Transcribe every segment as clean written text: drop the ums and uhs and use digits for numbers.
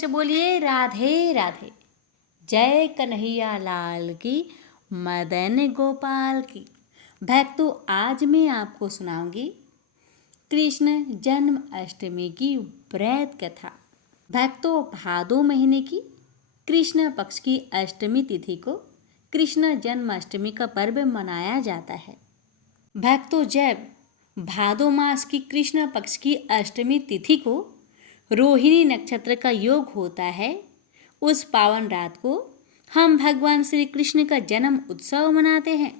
से बोलिए राधे राधे। जय कन्हैया लाल की, मदन गोपाल की। भक्तों, आज मैं आपको सुनाऊंगी कृष्ण जन्म अष्टमी की व्रत कथा। भक्तों, भादो महीने की कृष्ण पक्ष की अष्टमी तिथि को कृष्ण जन्माष्टमी का पर्व मनाया जाता है। भक्तों, जब भादो मास की कृष्ण पक्ष की अष्टमी तिथि को रोहिणी नक्षत्र का योग होता है, उस पावन रात को हम भगवान श्री कृष्ण का जन्म उत्सव मनाते हैं।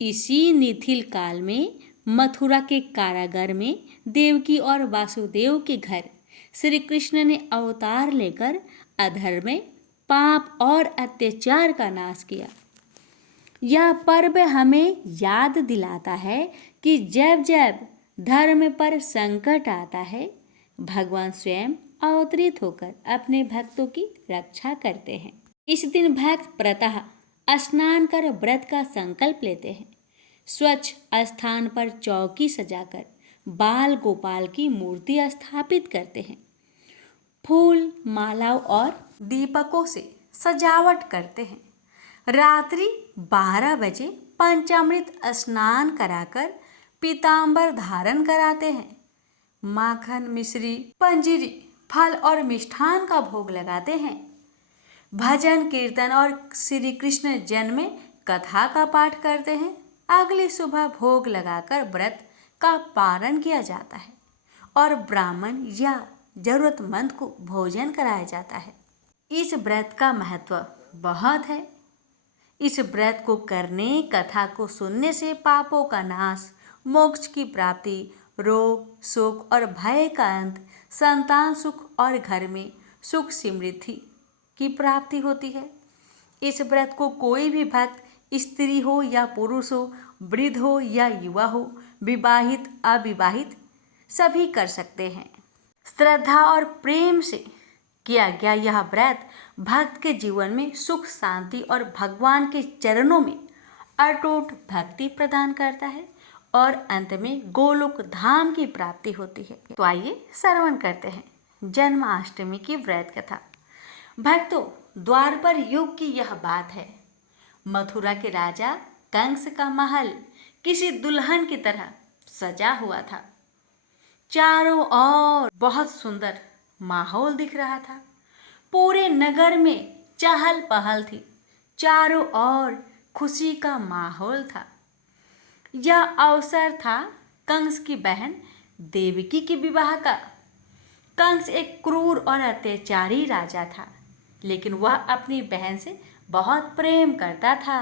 इसी निथिल काल में मथुरा के कारागार में देवकी और वासुदेव के घर श्री कृष्ण ने अवतार लेकर अधर्म में पाप और अत्याचार का नाश किया। यह पर्व हमें याद दिलाता है कि जब जब धर्म पर संकट आता है, भगवान स्वयं अवतरित होकर अपने भक्तों की रक्षा करते हैं। इस दिन भक्त प्रातः स्नान कर व्रत का संकल्प लेते हैं। स्वच्छ स्थान पर चौकी सजाकर बाल गोपाल की मूर्ति स्थापित करते हैं। फूल, मालाओं और दीपकों से सजावट करते हैं। रात्रि 12 बजे पंचामृत स्नान कराकर पीतांबर धारण कराते हैं। माखन, मिश्री, पंजीरी, फल और मिष्ठान का भोग लगाते हैं। भजन, कीर्तन और श्री कृष्ण जन्म कथा का पाठ करते हैं। अगली सुबह भोग लगाकर व्रत का पारण किया जाता है और ब्राह्मण या जरूरतमंद को भोजन कराया जाता है। इस व्रत का महत्व बहुत है। इस व्रत को करने, कथा को सुनने से पापों का नाश, मोक्ष की प्राप्ति, रोग, शोक और भय का अंत, संतान सुख और घर में सुख समृद्धि की प्राप्ति होती है। इस व्रत को कोई भी भक्त, स्त्री हो या पुरुष हो, वृद्ध हो या युवा हो, विवाहित अविवाहित, सभी कर सकते हैं। श्रद्धा और प्रेम से किया गया यह व्रत भक्त के जीवन में सुख, शांति और भगवान के चरणों में अटूट भक्ति प्रदान करता है और अंत में गोलोक धाम की प्राप्ति होती है। तो आइए श्रवण करते हैं जन्माष्टमी की व्रत कथा। भक्तों, द्वापर युग की यह बात है। मथुरा के राजा कंस का महल किसी दुल्हन की तरह सजा हुआ था। चारों ओर बहुत सुंदर माहौल दिख रहा था। पूरे नगर में चहल पहल थी। चारों ओर खुशी का माहौल था। यह अवसर था कंस की बहन देवकी के विवाह का। कंस एक क्रूर और अत्याचारी राजा था, लेकिन वह अपनी बहन से बहुत प्रेम करता था।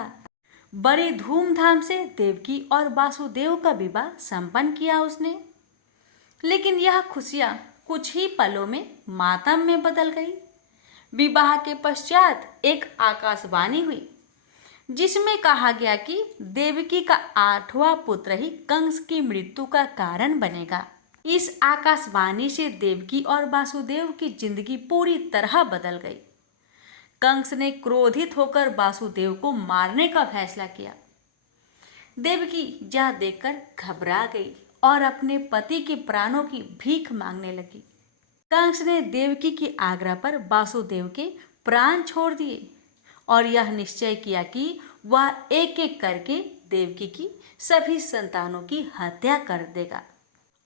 बड़ी धूमधाम से देवकी और वासुदेव का विवाह संपन्न किया उसने। लेकिन यह खुशियां कुछ ही पलों में मातम में बदल गई। विवाह के पश्चात एक आकाशवाणी हुई, जिसमें कहा गया कि देवकी का 8वां पुत्र ही कंस की मृत्यु का कारण बनेगा। इस आकाशवाणी से देवकी और वासुदेव की जिंदगी पूरी तरह बदल गई। कंस ने क्रोधित होकर वासुदेव को मारने का फैसला किया। देवकी यह देखकर घबरा गई और अपने पति के प्राणों की भीख मांगने लगी। कंस ने देवकी की आज्ञा पर वासुदेव के प्राण छोड़ दिए और यह निश्चय किया कि वह एक एक करके देवकी की सभी संतानों की हत्या कर देगा।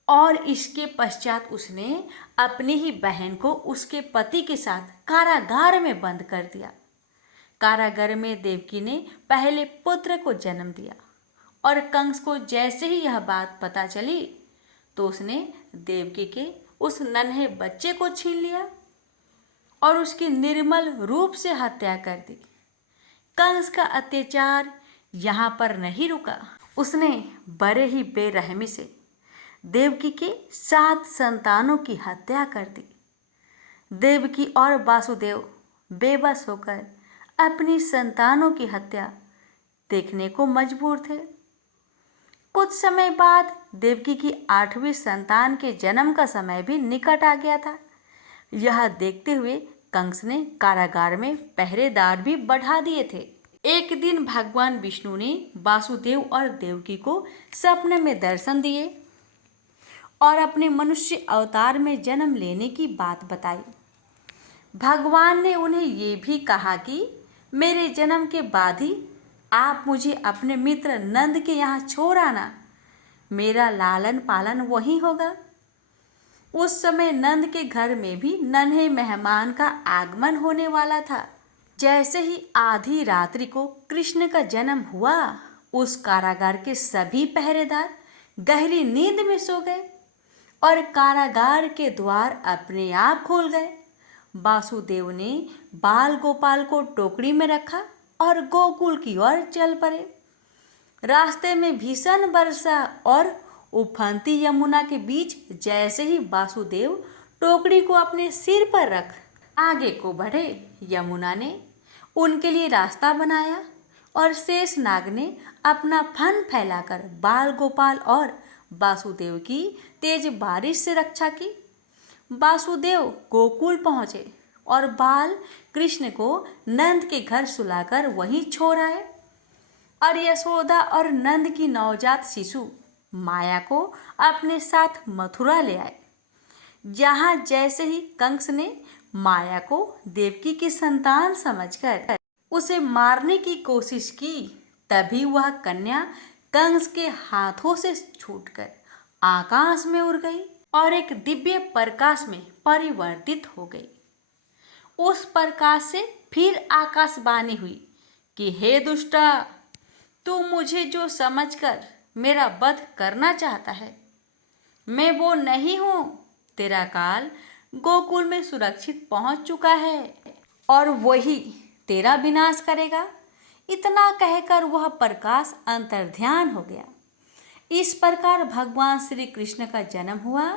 और इसके पश्चात उसने अपनी ही बहन को उसके पति के साथ कारागार में बंद कर दिया। कारागार में देवकी ने पहले पुत्र को जन्म दिया और कंस को जैसे ही यह बात पता चली तो उसने देवकी के उस नन्हे बच्चे को छीन लिया और उसकी निर्मल रूप से हत्या कर दी। कंस का अत्याचार यहाँ पर नहीं रुका। उसने बड़े ही बेरहमी से देवकी के 7 संतानों की हत्या कर दी। देवकी और वासुदेव बेबस होकर अपनी संतानों की हत्या देखने को मजबूर थे। कुछ समय बाद देवकी की 8वीं संतान के जन्म का समय भी निकट आ गया था। यह देखते हुए कंस ने कारागार में पहरेदार भी बढ़ा दिए थे। एक दिन भगवान विष्णु ने वासुदेव और देवकी को स्वप्न में दर्शन दिए और अपने मनुष्य अवतार में जन्म लेने की बात बताई। भगवान ने उन्हें ये भी कहा कि मेरे जन्म के बाद ही आप मुझे अपने मित्र नंद के यहाँ छोड़ आना, मेरा लालन पालन वहीं होगा। उस समय नंद के घर में भी नन्हे मेहमान का आगमन होने वाला था। जैसे ही आधी रात्रि को कृष्ण का जन्म हुआ, उस कारागार के सभी पहरेदार गहरी नींद में सो गए और कारागार के द्वार अपने आप खुल गए। वासुदेव ने बाल गोपाल को टोकरी में रखा और गोकुल की ओर चल पड़े। रास्ते में भीषण वर्षा और उफनती यमुना के बीच जैसे ही वासुदेव टोकरी को अपने सिर पर रख आगे को बढ़े, यमुना ने उनके लिए रास्ता बनाया और शेषनाग ने अपना फन फैलाकर बाल गोपाल और वासुदेव की तेज बारिश से रक्षा की। वासुदेव गोकुल पहुँचे और बाल कृष्ण को नंद के घर सुलाकर वहीं छोड़ आए और यशोदा और नंद की नवजात शिशु माया को अपने साथ मथुरा ले आए, जहाँ जैसे ही कंस ने माया को देवकी की संतान समझकर उसे मारने की कोशिश की, तभी वह कन्या कंस के हाथों से छूटकर आकाश में उड़ गई और एक दिव्य प्रकाश में परिवर्तित हो गई। उस प्रकाश से फिर आकाशवाणी हुई कि हे दुष्टा, तू मुझे जो समझकर मेरा वध करना चाहता है, मैं वो नहीं हूँ। तेरा काल गोकुल में सुरक्षित पहुँच चुका है और वही तेरा विनाश करेगा। इतना कहकर वह प्रकाश अंतर्ध्यान हो गया। इस प्रकार भगवान श्री कृष्ण का जन्म हुआ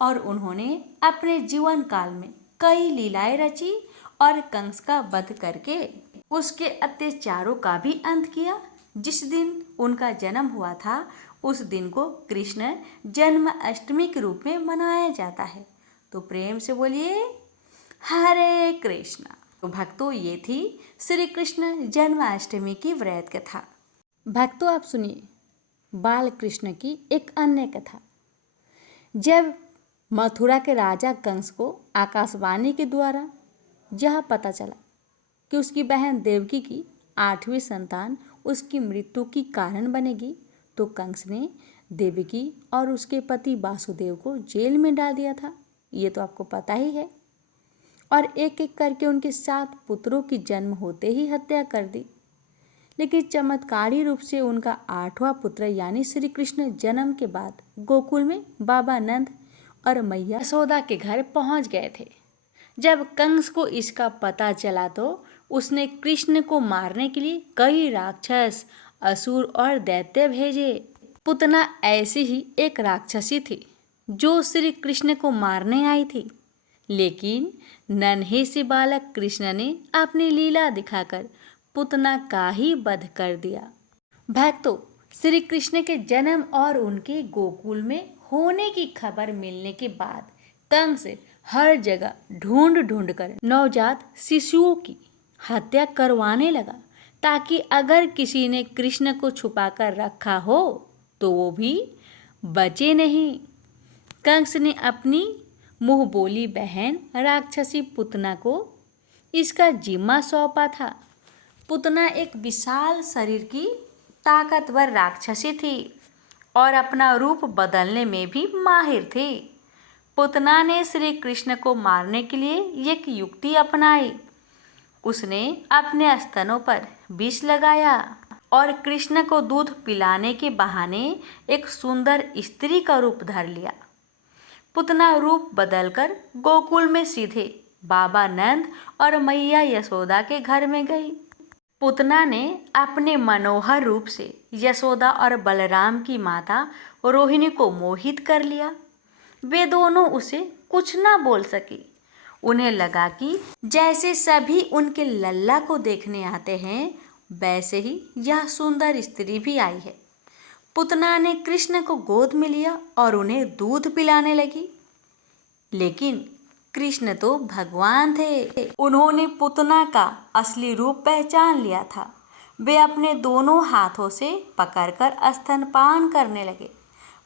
और उन्होंने अपने जीवन काल में कई लीलाएं रची और कंस का वध करके उसके अत्याचारों का भी अंत किया। जिस दिन उनका जन्म हुआ था, उस दिन को कृष्ण जन्माष्टमी के रूप में मनाया जाता है। तो प्रेम से बोलिए हरे कृष्णा। तो भक्तों, ये थी श्री कृष्ण जन्माष्टमी की व्रत कथा। भक्तों, आप सुनिए बाल कृष्ण की एक अन्य कथा। जब मथुरा के राजा कंस को आकाशवाणी के द्वारा यह पता चला कि उसकी बहन देवकी की 8वीं संतान उसकी मृत्यु की कारण बनेगी, तो कंस ने देवकी और उसके पति वासुदेव को जेल में डाल दिया था। ये तो आपको पता ही है। और एक एक करके उनके 7 पुत्रों की जन्म होते ही हत्या कर दी। लेकिन चमत्कारी रूप से उनका 8वां पुत्र यानी श्री कृष्ण जन्म के बाद गोकुल में बाबा नंद और मैया यशोदा के घर पहुंच गए थे। जब कंस को इसका पता चला तो उसने कृष्ण को मारने के लिए कई राक्षस, असुर और दैत्य भेजे। पुतना ऐसी ही एक राक्षसी थी जो श्री कृष्ण को मारने आई थी, लेकिन नन्हे से बालक कृष्ण ने अपनी लीला दिखाकर पुतना का ही वध कर दिया। भक्तों, श्री कृष्ण के जन्म और उनके गोकुल में होने की खबर मिलने के बाद कंस हर जगह ढूंढ ढूंढ कर नवजात शिशुओं की हत्या करवाने लगा, ताकि अगर किसी ने कृष्ण को छुपाकर रखा हो तो वो भी बचे नहीं। कंस ने अपनी मुँह बोली बहन राक्षसी पुतना को इसका जिम्मा सौंपा था। पुतना एक विशाल शरीर की ताकतवर राक्षसी थी और अपना रूप बदलने में भी माहिर थी। पुतना ने श्री कृष्ण को मारने के लिए एक युक्ति अपनाई। उसने अपने स्तनों पर विष लगाया और कृष्ण को दूध पिलाने के बहाने एक सुंदर स्त्री का रूप धर लिया। पुतना रूप बदलकर गोकुल में सीधे बाबा नंद और मैया यशोदा के घर में गई। पुतना ने अपने मनोहर रूप से यशोदा और बलराम की माता रोहिणी को मोहित कर लिया। वे दोनों उसे कुछ ना बोल सकी। उन्हें लगा कि जैसे सभी उनके लल्ला को देखने आते हैं, वैसे ही यह सुंदर स्त्री भी आई है। पुतना ने कृष्ण को गोद में लिया और उन्हें दूध पिलाने लगी। लेकिन कृष्ण तो भगवान थे। उन्होंने पुतना का असली रूप पहचान लिया था। वे अपने दोनों हाथों से पकड़कर स्तनपान करने लगे।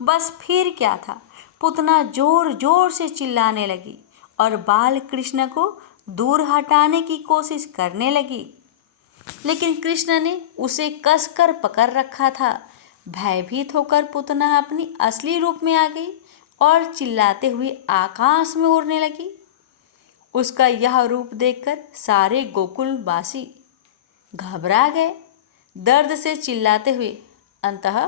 बस फिर क्या था, पुतना जोर जोर से चिल्लाने लगी और बाल कृष्ण को दूर हटाने की कोशिश करने लगी, लेकिन कृष्ण ने उसे कसकर पकड़ रखा था। भयभीत होकर पूतना अपनी असली रूप में आ गई और चिल्लाते हुए आकाश में उड़ने लगी। उसका यह रूप देखकर सारे गोकुलवासी घबरा गए, दर्द से चिल्लाते हुए। अंततः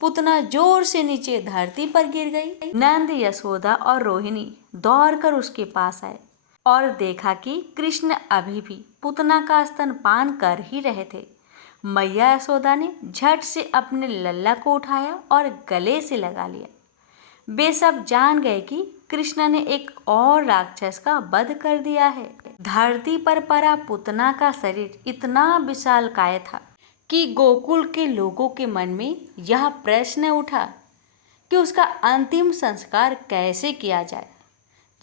पूतना जोर से नीचे धरती पर गिर गई। नंद, यशोदा और रोहिणी दौड़कर उसके पास आए और देखा कि कृष्ण अभी भी पूतना का स्तनपान कर ही रहे थे। मैया यशोदा ने झट से अपने लल्ला को उठाया और गले से लगा लिया। वे सब जान गए कि कृष्ण ने एक और राक्षस का वध कर दिया है। धरती पर पड़ा पूतना का शरीर इतना विशालकाय था कि गोकुल के लोगों के मन में यह प्रश्न उठा कि उसका अंतिम संस्कार कैसे किया जाए।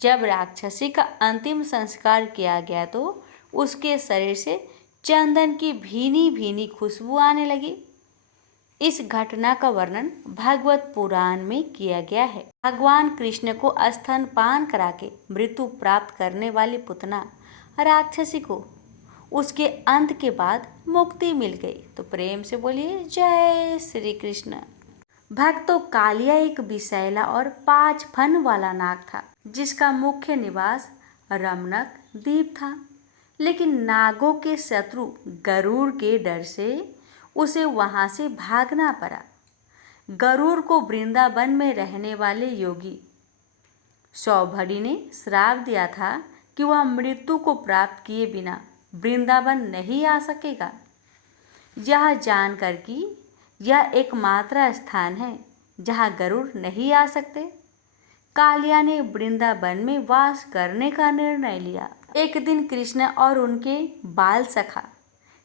जब राक्षसी का अंतिम संस्कार किया गया तो उसके शरीर से चंदन की भीनी भीनी खुशबू आने लगी। इस घटना का वर्णन भागवत पुराण में किया गया है। भगवान कृष्ण को स्तनपान करा के मृत्यु प्राप्त करने वाली पूतना राक्षसी को उसके अंत के बाद मुक्ति मिल गई। तो प्रेम से बोलिए जय श्री कृष्ण। भक्तों, कालिया एक विषैला और 5 फन वाला नाग था जिसका मुख्य निवास रमणक द्वीप था। लेकिन नागों के शत्रु गरुड़ के डर से उसे वहां से भागना पड़ा। गरुड़ को वृंदावन में रहने वाले योगी सौभड़ी ने श्राप दिया था कि वह मृत्यु को प्राप्त किए बिना वृंदावन नहीं आ सकेगा। यह जानकर कि यह एकमात्र स्थान है जहाँ गरुड़ नहीं आ सकते, कालिया ने वृंदावन में वास करने का निर्णय लिया। एक दिन कृष्ण और उनके बाल सखा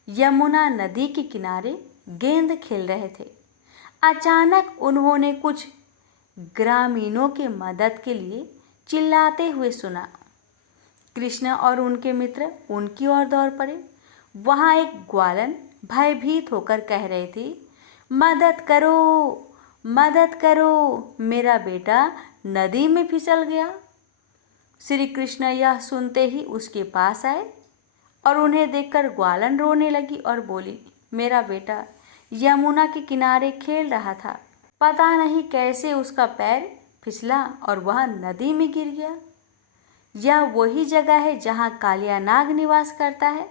यमुना नदी के किनारे गेंद खेल रहे थे। अचानक उन्होंने कुछ ग्रामीणों के मदद के लिए चिल्लाते हुए सुना। कृष्ण और उनके मित्र उनकी ओर दौड़ पड़े। वहां एक ग्वालन भयभीत होकर कह रही थी, मदद करो, मदद करो, मेरा बेटा नदी में फिसल गया। श्री कृष्ण यह सुनते ही उसके पास आए और उन्हें देखकर ग्वालन रोने लगी और बोली, मेरा बेटा यमुना के किनारे खेल रहा था, पता नहीं कैसे उसका पैर फिसला और वह नदी में गिर गया। यह वही जगह है जहाँ कालिया नाग निवास करता है।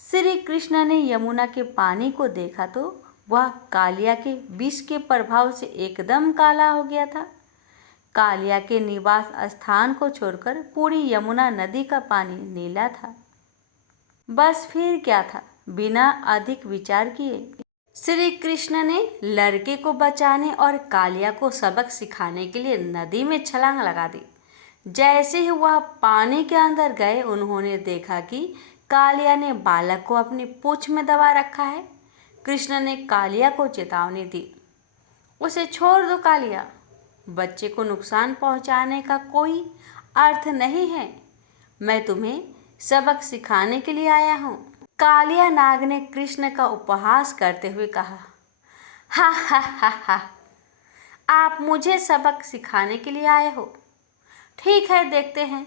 श्री कृष्ण ने यमुना के पानी को देखा तो वह कालिया के विष के प्रभाव से एकदम काला हो गया था। कालिया के निवास स्थान को छोड़कर पूरी यमुना नदी का पानी नीला था। बस फिर क्या था, बिना अधिक विचार किए श्री कृष्ण ने लड़के को बचाने और कालिया को सबक सिखाने के लिए नदी में छलांग लगा दी। जैसे ही वह पानी के अंदर गए, उन्होंने देखा कि कालिया ने बालक को अपनी पूंछ में दबा रखा है। कृष्ण ने कालिया को चेतावनी दी, उसे छोड़ दो कालिया, बच्चे को नुकसान पहुंचाने का कोई अर्थ नहीं है, मैं तुम्हें सबक सिखाने के लिए आया हूँ। कालिया नाग ने कृष्ण का उपहास करते हुए कहा, हा हा हा हा, आप मुझे सबक सिखाने के लिए आए हो, ठीक है देखते हैं।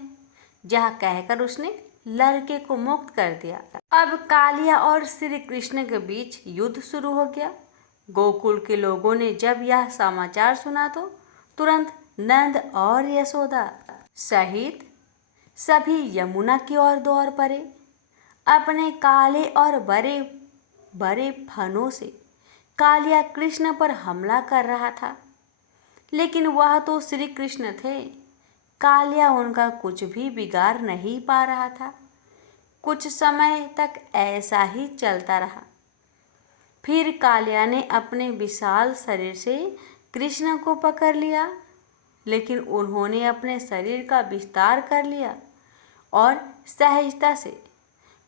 यह कहकर उसने लड़के को मुक्त कर दिया। अब कालिया और श्री कृष्ण के बीच युद्ध शुरू हो गया। गोकुल के लोगों ने जब यह समाचार सुना तो तुरंत नंद और यशोदा सहित सभी यमुना की ओर दौड़ पड़े। अपने काले और बड़े बड़े फनों से कालिया कृष्ण पर हमला कर रहा था, लेकिन वह तो श्री कृष्ण थे। कालिया उनका कुछ भी बिगाड़ नहीं पा रहा था। कुछ समय तक ऐसा ही चलता रहा। फिर कालिया ने अपने विशाल शरीर से कृष्ण को पकड़ लिया, लेकिन उन्होंने अपने शरीर का विस्तार कर लिया और सहजता से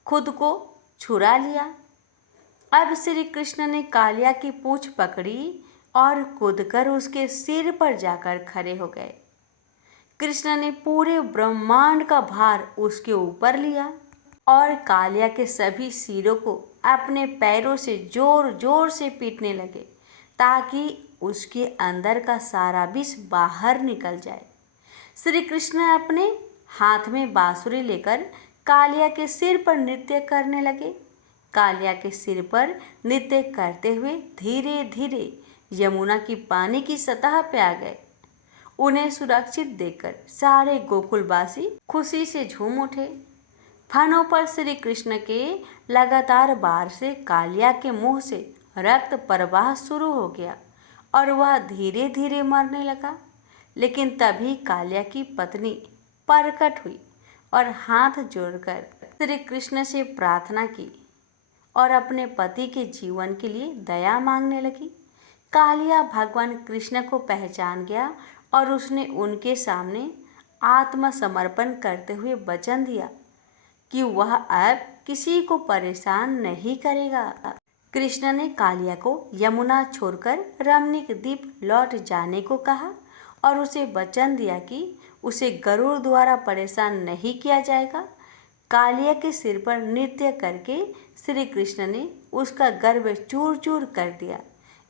खुद को छुड़ा लिया। अब श्री कृष्ण ने कालिया की पूंछ पकड़ी और कूदकर उसके सिर पर जाकर खड़े हो गए। कृष्ण ने पूरे ब्रह्मांड का भार उसके ऊपर लिया और कालिया के सभी सिरों को अपने पैरों से जोर जोर से पीटने लगे ताकि उसके अंदर का सारा विष बाहर निकल जाए। श्री कृष्ण अपने हाथ में बांसुरी लेकर कालिया के सिर पर नृत्य करने लगे। कालिया के सिर पर नृत्य करते हुए धीरे धीरे यमुना की पानी की सतह पे आ गए। उन्हें सुरक्षित देखकर सारे गोकुलवासी खुशी से झूम उठे। फनों पर श्री कृष्ण के लगातार वार से कालिया के मुंह से रक्त प्रवाह शुरू हो गया और वह धीरे धीरे मरने लगा। लेकिन तभी कालिया की पत्नी प्रकट हुई और हाथ जोड़कर श्री कृष्ण से प्रार्थना की और अपने पति के जीवन के लिए दया मांगने लगी। कालिया भगवान कृष्ण को पहचान गया और उसने उनके सामने आत्मसमर्पण करते हुए वचन दिया कि वह अब किसी को परेशान नहीं करेगा। कृष्ण ने कालिया को यमुना छोड़कर रमणीक द्वीप लौट जाने को कहा और उसे वचन दिया कि उसे गरुड़ द्वारा परेशान नहीं किया जाएगा। कालिया के सिर पर नृत्य करके श्री कृष्ण ने उसका गर्व चूर चूर कर दिया।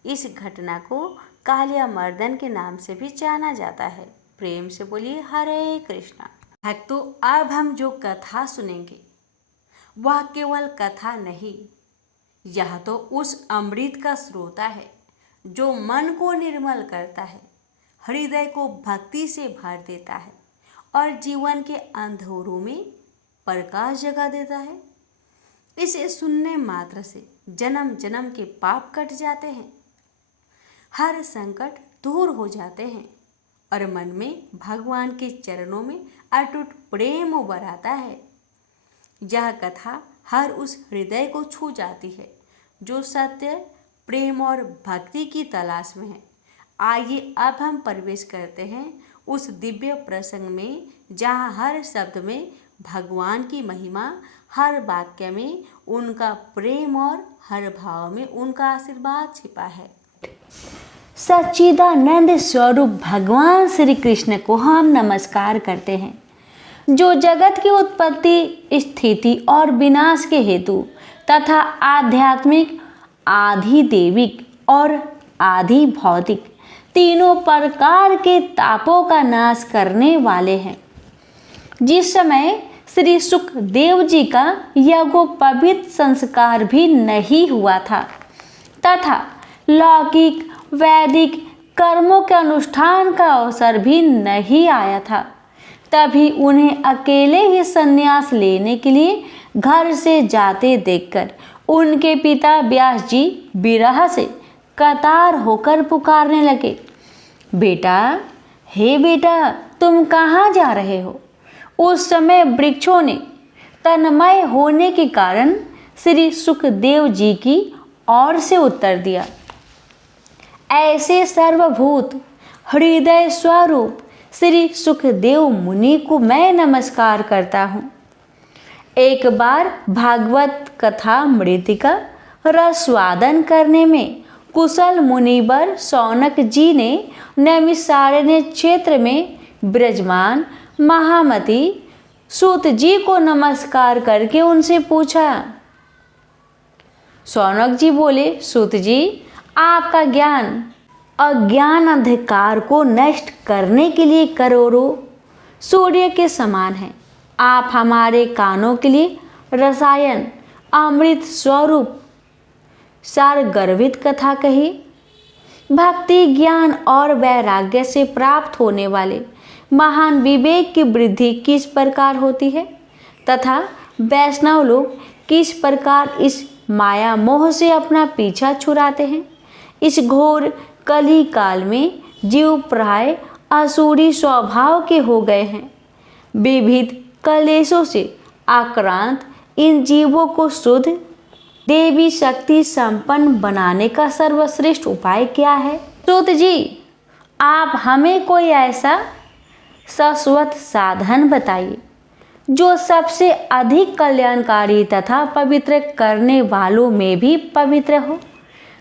इस घटना को कालिया मर्दन के नाम से भी जाना जाता है। प्रेम से बोलिए हरे कृष्णा। भक्तों, अब हम जो कथा सुनेंगे वह केवल कथा नहीं, यह तो उस अमृत का स्रोत है जो मन को निर्मल करता है, हृदय को भक्ति से भर देता है और जीवन के अंधेरों में प्रकाश जगा देता है। इसे सुनने मात्र से जन्म जन्म के पाप कट जाते हैं, हर संकट दूर हो जाते हैं और मन में भगवान के चरणों में अटूट प्रेम उभर आता है। यह कथा हर उस हृदय को छू जाती है जो सत्य, प्रेम और भक्ति की तलाश में है। आइए अब हम प्रवेश करते हैं उस दिव्य प्रसंग में जहाँ हर शब्द में भगवान की महिमा, हर वाक्य में उनका प्रेम और हर भाव में उनका आशीर्वाद छिपा है। सच्चिदानंद स्वरूप भगवान श्री कृष्ण को हम नमस्कार करते हैं, जो जगत की उत्पत्ति, स्थिति और विनाश के हेतु तथा आध्यात्मिक, आधि दैविक और आधि भौतिक तीनों प्रकार के तापों का नाश करने वाले हैं। जिस समय श्री सुखदेव जी का यज्ञोपवीत संस्कार भी नहीं हुआ था तथा लौकिक वैदिक कर्मों के अनुष्ठान का अवसर भी नहीं आया था, तभी उन्हें अकेले ही संन्यास लेने के लिए घर से जाते देखकर उनके पिता व्यास जी विरह से कतार होकर पुकारने लगे, बेटा, हे बेटा, तुम कहाँ जा रहे हो? उस समय वृक्षों ने तन्मय होने के कारण श्री सुखदेव जी की ओर से उत्तर दिया, ऐसे सर्वभूत हृदय स्वरूप श्री सुखदेव मुनि को मैं नमस्कार करता हूँ। एक बार भागवत कथा मृतिका रसवादन करने में कुशल मुनिवर शौनक जी ने नैमिषारण्य क्षेत्र में विराजमान महामती सूत जी को नमस्कार करके उनसे पूछा। शौनक जी बोले, सूत जी, आपका ज्ञान अज्ञान अंधकार को नष्ट करने के लिए करोड़ों सूर्य के समान है। आप हमारे कानों के लिए रसायन अमृत स्वरूप सार गर्वित कथा कही। भक्ति, ज्ञान और वैराग्य से प्राप्त होने वाले महान विवेक की वृद्धि किस प्रकार होती है तथा वैष्णव लोग किस प्रकार इस माया मोह से अपना पीछा छुड़ाते हैं। इस घोर कली काल में जीव प्राय आसुरी स्वभाव के हो गए हैं। विविध कलेशों से आक्रांत इन जीवों को शुद्ध देवी शक्ति संपन्न बनाने का सर्वश्रेष्ठ उपाय क्या है? सूत जी, आप हमें कोई ऐसा शाश्वत साधन बताइए जो सबसे अधिक कल्याणकारी तथा पवित्र करने वालों में भी पवित्र हो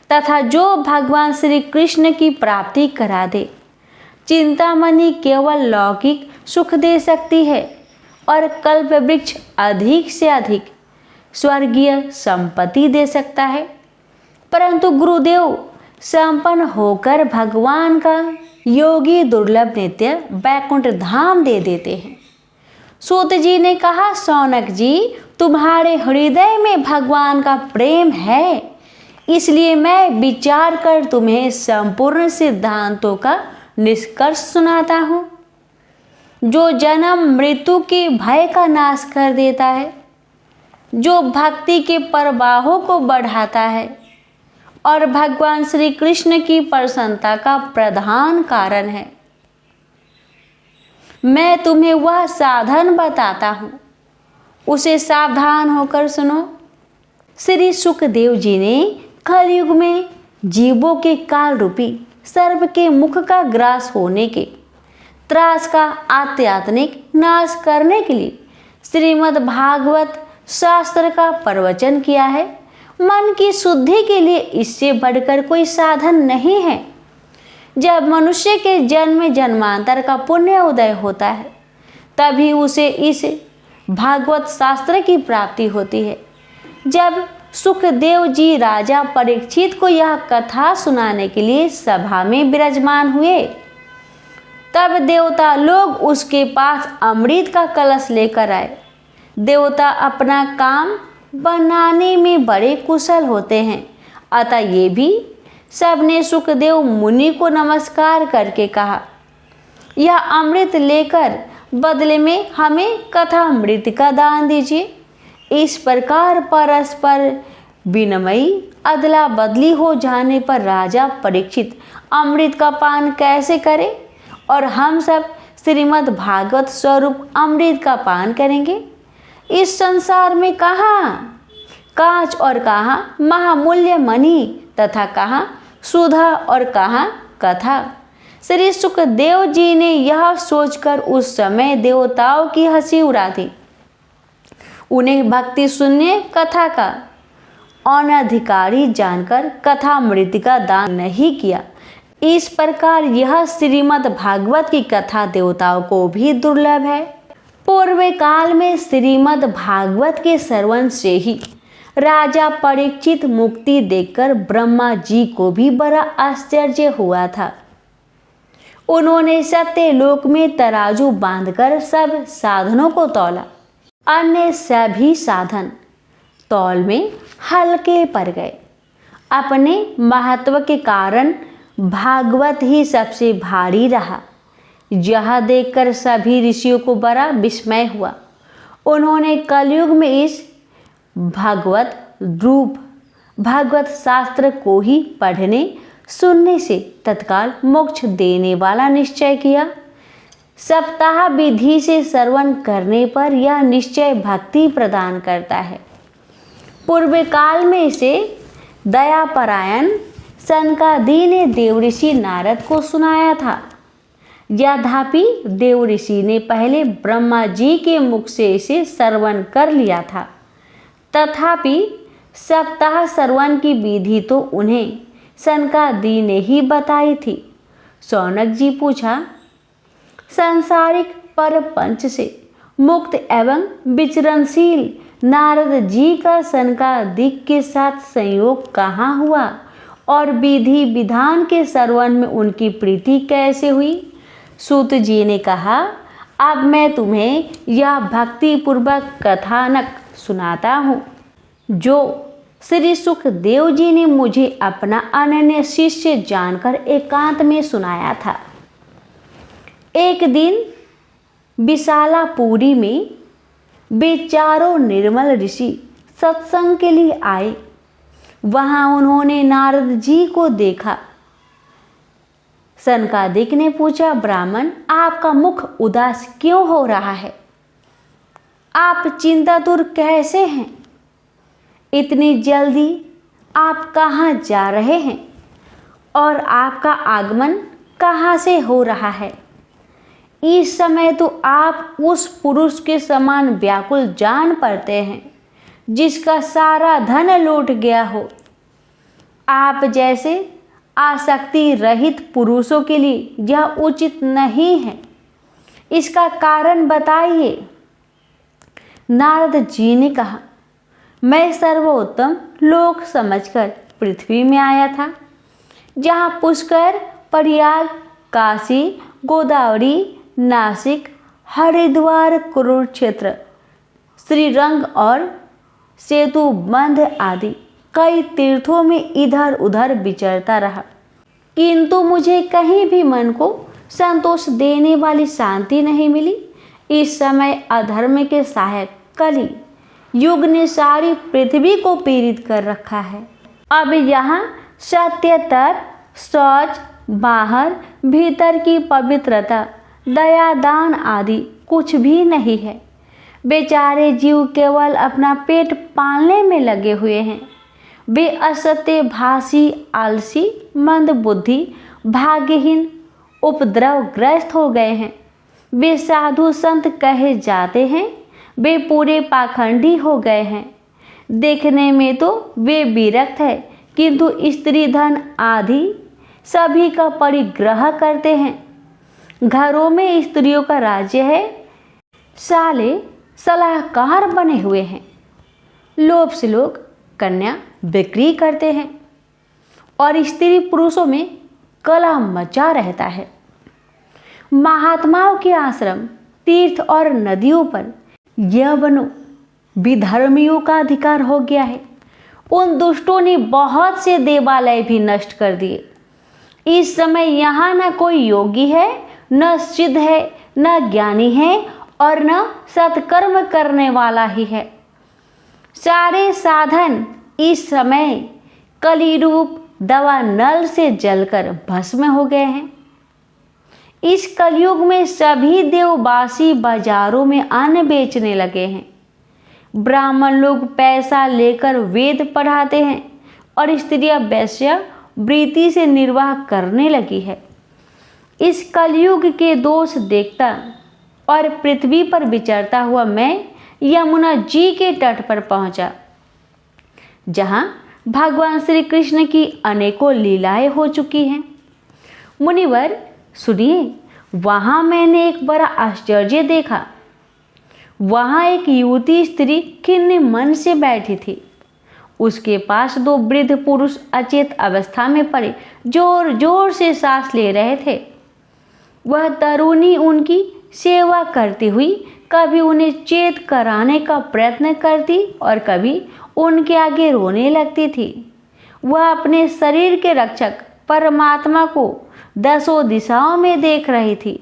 तथा जो भगवान श्री कृष्ण की प्राप्ति करा दे। चिंतामणि केवल लौकिक सुख दे सकती है और कल्प वृक्ष अधिक से अधिक स्वर्गीय संपत्ति दे सकता है, परंतु गुरुदेव संपन्न होकर भगवान का योगी दुर्लभ नित्य वैकुंठ धाम दे देते हैं। सूत जी ने कहा, शौनक जी, तुम्हारे हृदय में भगवान का प्रेम है, इसलिए मैं विचार कर तुम्हें संपूर्ण सिद्धांतों का निष्कर्ष सुनाता हूँ, जो जन्म मृत्यु के भय का नाश कर देता है, जो भक्ति के प्रवाहों को बढ़ाता है और भगवान श्री कृष्ण की प्रसन्नता का प्रधान कारण है। मैं तुम्हें वह साधन बताता हूँ, उसे सावधान होकर सुनो। श्री सुखदेव जी ने कलयुग में जीवों के काल रूपी सर्प के मुख का ग्रास होने के त्रास का आध्यात्मिक नाश करने के लिए श्रीमद् भागवत शास्त्र का प्रवचन किया है। मन की शुद्धि के लिए इससे बढ़कर कोई साधन नहीं है। जब मनुष्य के जन्म जन्मांतर का पुण्य उदय होता है, तभी उसे इस भागवत शास्त्र की प्राप्ति होती है। जब सुखदेव जी राजा परीक्षित को यह कथा सुनाने के लिए सभा में विराजमान हुए, तब देवता लोग उसके पास अमृत का कलश लेकर आए। देवता अपना काम बनाने में बड़े कुशल होते हैं, अतः ये भी सबने सुखदेव मुनि को नमस्कार करके कहा, यह अमृत लेकर बदले में हमें कथा अमृत का दान दीजिए। इस प्रकार परस्पर विनिमयी अदला बदली हो जाने पर राजा परीक्षित अमृत का पान कैसे करे और हम सब श्रीमद् भागवत स्वरूप अमृत का पान करेंगे। इस संसार में कहाँ कांच और कहाँ महामूल्य मणि तथा कहाँ सुधा और कहाँ कथा। श्री सुखदेव जी ने यह सोचकर उस समय देवताओं की हंसी उड़ा दी। उन्हें भक्ति शून्य कथा का अनधिकारी जानकर कथा अमृत का दान नहीं किया। इस प्रकार यह श्रीमद् भागवत की कथा देवताओं को भी दुर्लभ है। पूर्व काल में श्रीमद् भागवत के श्रवण से ही राजा परीक्षित मुक्ति देखकर ब्रह्मा जी को भी बड़ा आश्चर्य हुआ था। उन्होंने सत्य लोक में तराजू बांधकर सब साधनों को तौला। अन्य सभी साधन तौल में हल्के पड़ गए। अपने महत्व के कारण भागवत ही सबसे भारी रहा। यह देखकर सभी ऋषियों को बड़ा विस्मय हुआ। उन्होंने कलयुग में इस भागवत रूप भागवत शास्त्र को ही पढ़ने सुनने से तत्काल मोक्ष देने वाला निश्चय किया। सप्ताह विधि से श्रवण करने पर यह निश्चय भक्ति प्रदान करता है। पूर्व काल में इसे दयापरायण सनकादि ने देवऋषि नारद को सुनाया था। यद्यपि देवऋषि ने पहले ब्रह्मा जी के मुख से इसे श्रवण कर लिया था, तथापि सप्ताह श्रवण की विधि तो उन्हें सनकादि ने ही बताई थी। शौनक जी पूछा, सांसारिक परपंच से मुक्त एवं विचरणशील नारद जी का सनकादिक के साथ संयोग कहाँ हुआ और विधि विधान के श्रवण में उनकी प्रीति कैसे हुई? सूत जी ने कहा, अब मैं तुम्हें यह भक्ति पूर्वक कथानक सुनाता हूँ, जो श्री सुखदेव जी ने मुझे अपना अनन्य शिष्य जानकर एकांत में सुनाया था। एक दिन विशालापुरी में वे चारों निर्मल ऋषि सत्संग के लिए आए। वहां उन्होंने नारद जी को देखा। सनकादिक ने पूछा, ब्राह्मण, आपका मुख उदास क्यों हो रहा है? आप चिंतातुर कैसे हैं? इतनी जल्दी आप कहाँ जा रहे हैं और आपका आगमन कहाँ से हो रहा है? इस समय तो आप उस पुरुष के समान व्याकुल जान पड़ते हैं जिसका सारा धन लूट गया हो। आप जैसे आसक्ति रहित पुरुषों के लिए यह उचित नहीं है। इसका कारण बताइए। नारद जी ने कहा, मैं सर्वोत्तम लोक समझकर पृथ्वी में आया था, जहाँ पुष्कर, प्रयाग, काशी, गोदावरी, नासिक, हरिद्वार, कुरुक्षेत्र, श्रीरंग और सेतुबंध आदि कई तीर्थों में इधर उधर विचरता रहा, किंतु मुझे कहीं भी मन को संतोष देने वाली शांति नहीं मिली। इस समय अधर्म के सहायक कली युग ने सारी पृथ्वी को पीड़ित कर रखा है। अब यहाँ सत्य, तप, शौच, बाहर भीतर की पवित्रता, दया, दान आदि कुछ भी नहीं है। बेचारे जीव केवल अपना पेट पालने में लगे हुए हैं। वे असत्य भाषी, आलसी, मंदबुद्धि, भाग्यहीन, उपद्रवग्रस्त हो गए हैं। वे साधु संत कहे जाते हैं, वे पूरे पाखंडी हो गए हैं। देखने में तो वे विरक्त है, किंतु स्त्री धन आदि सभी का परिग्रह करते हैं। घरों में स्त्रियों का राज्य है, साले सलाहकार बने हुए हैं। लोभ से लोग कन्या बिक्री करते हैं और स्त्री पुरुषों में कलह मचा रहता है। महात्माओं के आश्रम, तीर्थ और नदियों पर यवनों, विधर्मियों का अधिकार हो गया है। उन दुष्टों ने बहुत से देवालय भी नष्ट कर दिए। इस समय यहाँ न कोई योगी है, न सिद्ध है, न ज्ञानी है और न सत्कर्म करने वाला ही है। सारे साधन इस समय कली रूप दवा नल से जलकर भस्म हो गए हैं। इस कलयुग में सभी देववासी बाजारों में अन्न बेचने लगे हैं। ब्राह्मण लोग पैसा लेकर वेद पढ़ाते हैं और स्त्रियां वैश्या वृत्ति से निर्वाह करने लगी है। इस कलयुग के दोष देखता और पृथ्वी पर विचरता हुआ मैं यमुना जी के तट पर पहुंचा, जहां भगवान श्री कृष्ण की अनेकों लीलाएं हो चुकी हैं। मुनिवर सुनिए, वहां मैंने एक बड़ा आश्चर्य देखा। वहां एक युवती स्त्री खिन्न मन से बैठी थी। उसके पास दो वृद्ध पुरुष अचेत अवस्था में पड़े जोर जोर से सांस ले रहे थे। वह तरुणी उनकी सेवा करती हुई कभी उन्हें चेत कराने का प्रयत्न करती और कभी उनके आगे रोने लगती थी। वह अपने शरीर के रक्षक परमात्मा को दसों दिशाओं में देख रही थी।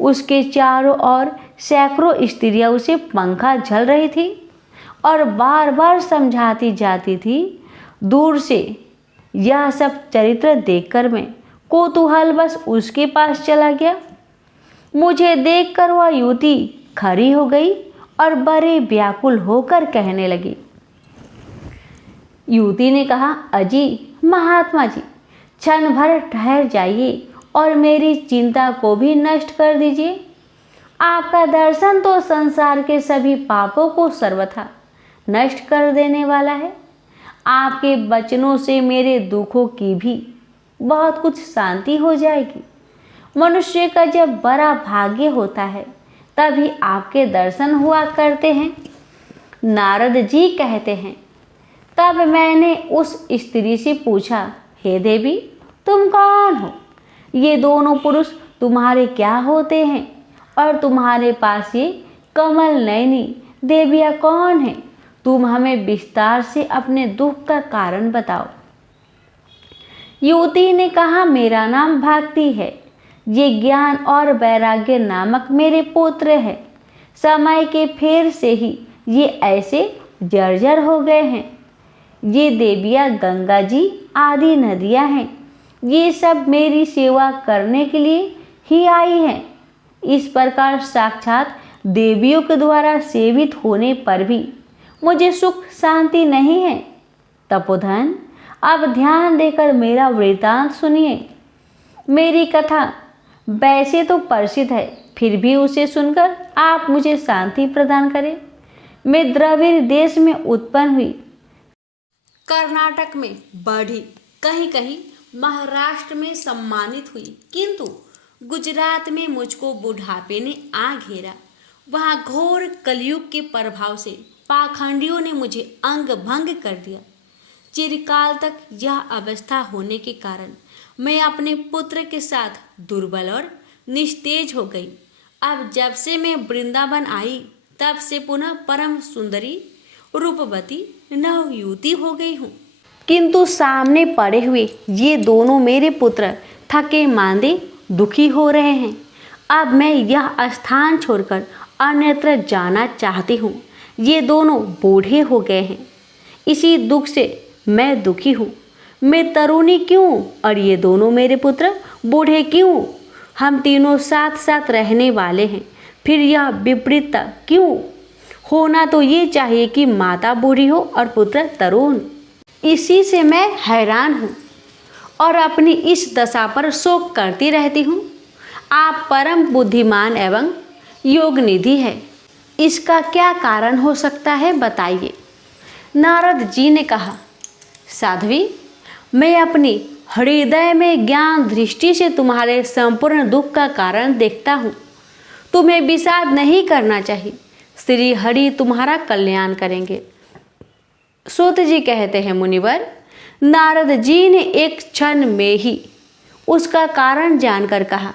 उसके चारों ओर सैकड़ों स्त्रियां उसे पंखा झल रही थी और बार बार समझाती जाती थी। दूर से यह सब चरित्र देखकर मैं कौतूहल बस उसके पास चला गया। मुझे देखकर वह युवती खड़ी हो गई और बड़े व्याकुल होकर कहने लगी। युवती ने कहा, अजी महात्मा जी, क्षण भर ठहर जाइए और मेरी चिंता को भी नष्ट कर दीजिए। आपका दर्शन तो संसार के सभी पापों को सर्वथा नष्ट कर देने वाला है। आपके वचनों से मेरे दुखों की भी बहुत कुछ शांति हो जाएगी। मनुष्य का जब बड़ा भाग्य होता है तभी आपके दर्शन हुआ करते हैं। नारद जी कहते हैं, तब मैंने उस स्त्री से पूछा, हे देवी, तुम कौन हो? ये दोनों पुरुष तुम्हारे क्या होते हैं और तुम्हारे पास ये कमल नयनी देवियाँ कौन हैं? तुम हमें विस्तार से अपने दुख का कारण बताओ। युवती ने कहा, मेरा नाम भक्ति है। ये ज्ञान और वैराग्य नामक मेरे पुत्र है। समय के फेर से ही ये ऐसे जर्जर हो गए हैं। ये देवियाँ गंगा जी आदि नदियाँ हैं। ये सब मेरी सेवा करने के लिए ही आई हैं। इस प्रकार साक्षात देवियों के द्वारा सेवित होने पर भी मुझे सुख शांति नहीं है। तपोधन, अब ध्यान देकर मेरा वृत्तांत सुनिए। मेरी कथा वैसे तो प्रसिद्ध है, फिर भी उसे सुनकर आप मुझे शांति प्रदान करें। मैं द्रविड़ देश में उत्पन्न हुई, कर्नाटक में बढ़ी, कहीं कहीं महाराष्ट्र में सम्मानित हुई, किंतु गुजरात में मुझको बुढ़ापे ने आ घेरा। वहाँ घोर कलयुग के प्रभाव से पाखंडियों ने मुझे अंग भंग कर दिया। चिरकाल तक यह अवस्था होने के कारण मैं अपने पुत्र के साथ दुर्बल और निस्तेज हो गई। अब जब से मैं वृंदावन आई तब से पुनः परम सुंदरी रूपवती नवयुवती हो गई हूँ। किंतु सामने पड़े हुए ये दोनों मेरे पुत्र थके मांदे दुखी हो रहे हैं। अब मैं यह स्थान छोड़कर अन्यत्र जाना चाहती हूँ। ये दोनों बूढ़े हो गए हैं, इसी दुख से मैं दुखी हूँ। मैं तरुणी क्यों और ये दोनों मेरे पुत्र बूढ़े क्यों? हम तीनों साथ साथ रहने वाले हैं, फिर यह विपरीतता क्यों? होना तो ये चाहिए कि माता बूढ़ी हो और पुत्र तरुण। इसी से मैं हैरान हूँ और अपनी इस दशा पर शोक करती रहती हूँ। आप परम बुद्धिमान एवं योग निधि है, इसका क्या कारण हो सकता है बताइए। नारद जी ने कहा, साध्वी, मैं अपनी हृदय में ज्ञान दृष्टि से तुम्हारे संपूर्ण दुख का कारण देखता हूँ। तुम्हें विषाद नहीं करना चाहिए, श्री हरि तुम्हारा कल्याण करेंगे। सूत जी कहते हैं, मुनिवर, नारद जी ने एक क्षण में ही उसका कारण जानकर कहा,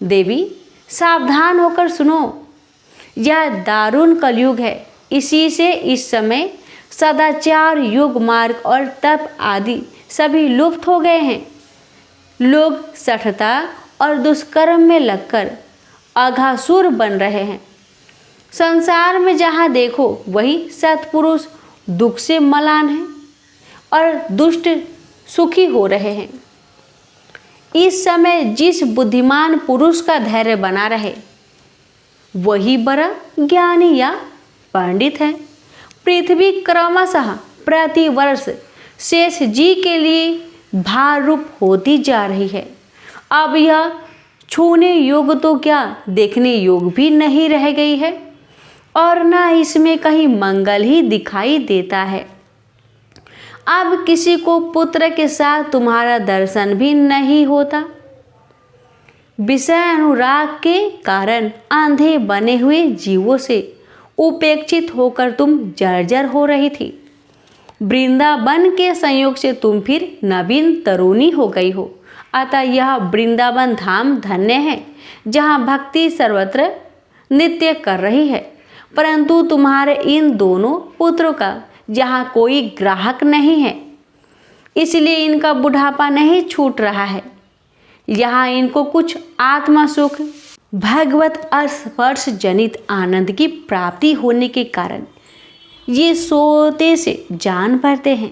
देवी सावधान होकर सुनो, यह दारुण कलयुग है। इसी से इस समय सदाचार, योग मार्ग और तप आदि सभी लुप्त हो गए हैं। लोग सठता और दुष्कर्म में लगकर अघासुर बन रहे हैं। संसार में जहाँ देखो वही सत्पुरुष दुख से मलान है और दुष्ट सुखी हो रहे हैं। इस समय जिस बुद्धिमान पुरुष का धैर्य बना रहे वही बड़ा ज्ञानी या पंडित है। पृथ्वी क्रमशः प्रति वर्ष शेष जी के लिए भार रूप होती जा रही है। अब यह छूने योग तो क्या देखने योग भी नहीं रह गई है और न इसमें कहीं मंगल ही दिखाई देता है। अब किसी को पुत्र के साथ तुम्हारा दर्शन भी नहीं होता। विषय अनुराग के कारण अंधे बने हुए जीवों से उपेक्षित होकर तुम जर्जर हो रही थी। वृंदावन के संयोग से तुम फिर नवीन तरुणी हो गई हो। अतः यह वृंदावन धाम धन्य है, जहाँ भक्ति सर्वत्र नित्य कर रही है। परंतु तुम्हारे इन दोनों पुत्रों का यहाँ कोई ग्राहक नहीं है, इसलिए इनका बुढ़ापा नहीं छूट रहा है। यहाँ इनको कुछ आत्मा सुख, भगवत स्पर्श जनित आनंद की प्राप्ति होने के कारण ये सोते से जान भरते हैं।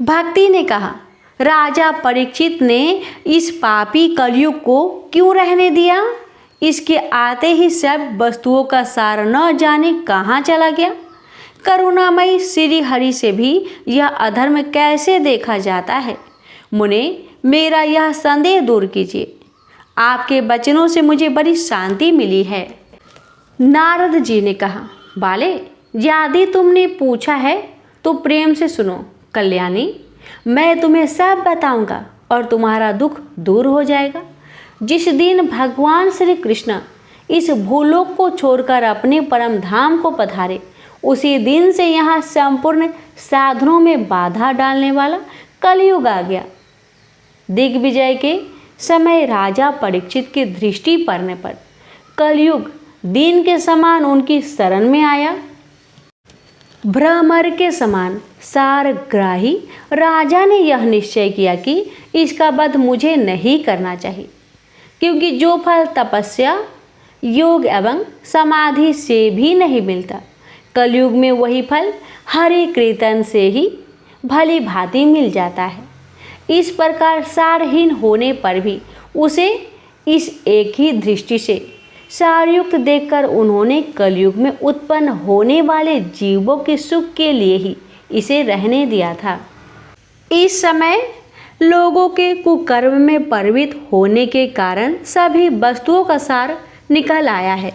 भक्ति ने कहा, राजा परीक्षित ने इस पापी कलयुग को क्यों रहने दिया? इसके आते ही सब वस्तुओं का सार न जाने कहाँ चला गया। करुणामयी श्री हरि से भी यह अधर्म कैसे देखा जाता है? मुने, मेरा यह संदेह दूर कीजिए। आपके वचनों से मुझे बड़ी शांति मिली है। नारद जी ने कहा, बाले, यदि तुमने पूछा है तो प्रेम से सुनो। कल्याणी, मैं तुम्हें सब बताऊंगा और तुम्हारा दुख दूर हो जाएगा। जिस दिन भगवान श्री कृष्ण इस भूलोक को छोड़कर अपने परम धाम को पधारे, उसी दिन से यहाँ संपूर्ण साधनों में बाधा डालने वाला कलयुग आ गया। दिग्विजय के समय राजा परीक्षित की दृष्टि पड़ने पर कलयुग दिन के समान उनकी शरण में आया। भ्रमर के समान सारग्राही राजा ने यह निश्चय किया कि इसका वध मुझे नहीं करना चाहिए, क्योंकि जो फल तपस्या, योग एवं समाधि से भी नहीं मिलता, कलयुग में वही फल हरि कीर्तन से ही भली भांति मिल जाता है। इस प्रकार सारहीन होने पर भी उसे इस एक ही दृष्टि से सारयुक्त देखकर उन्होंने कलयुग में उत्पन्न होने वाले जीवों के सुख के लिए ही इसे रहने दिया था। इस समय लोगों के कुकर्म में प्रवृत्त होने के कारण सभी वस्तुओं का सार निकल आया है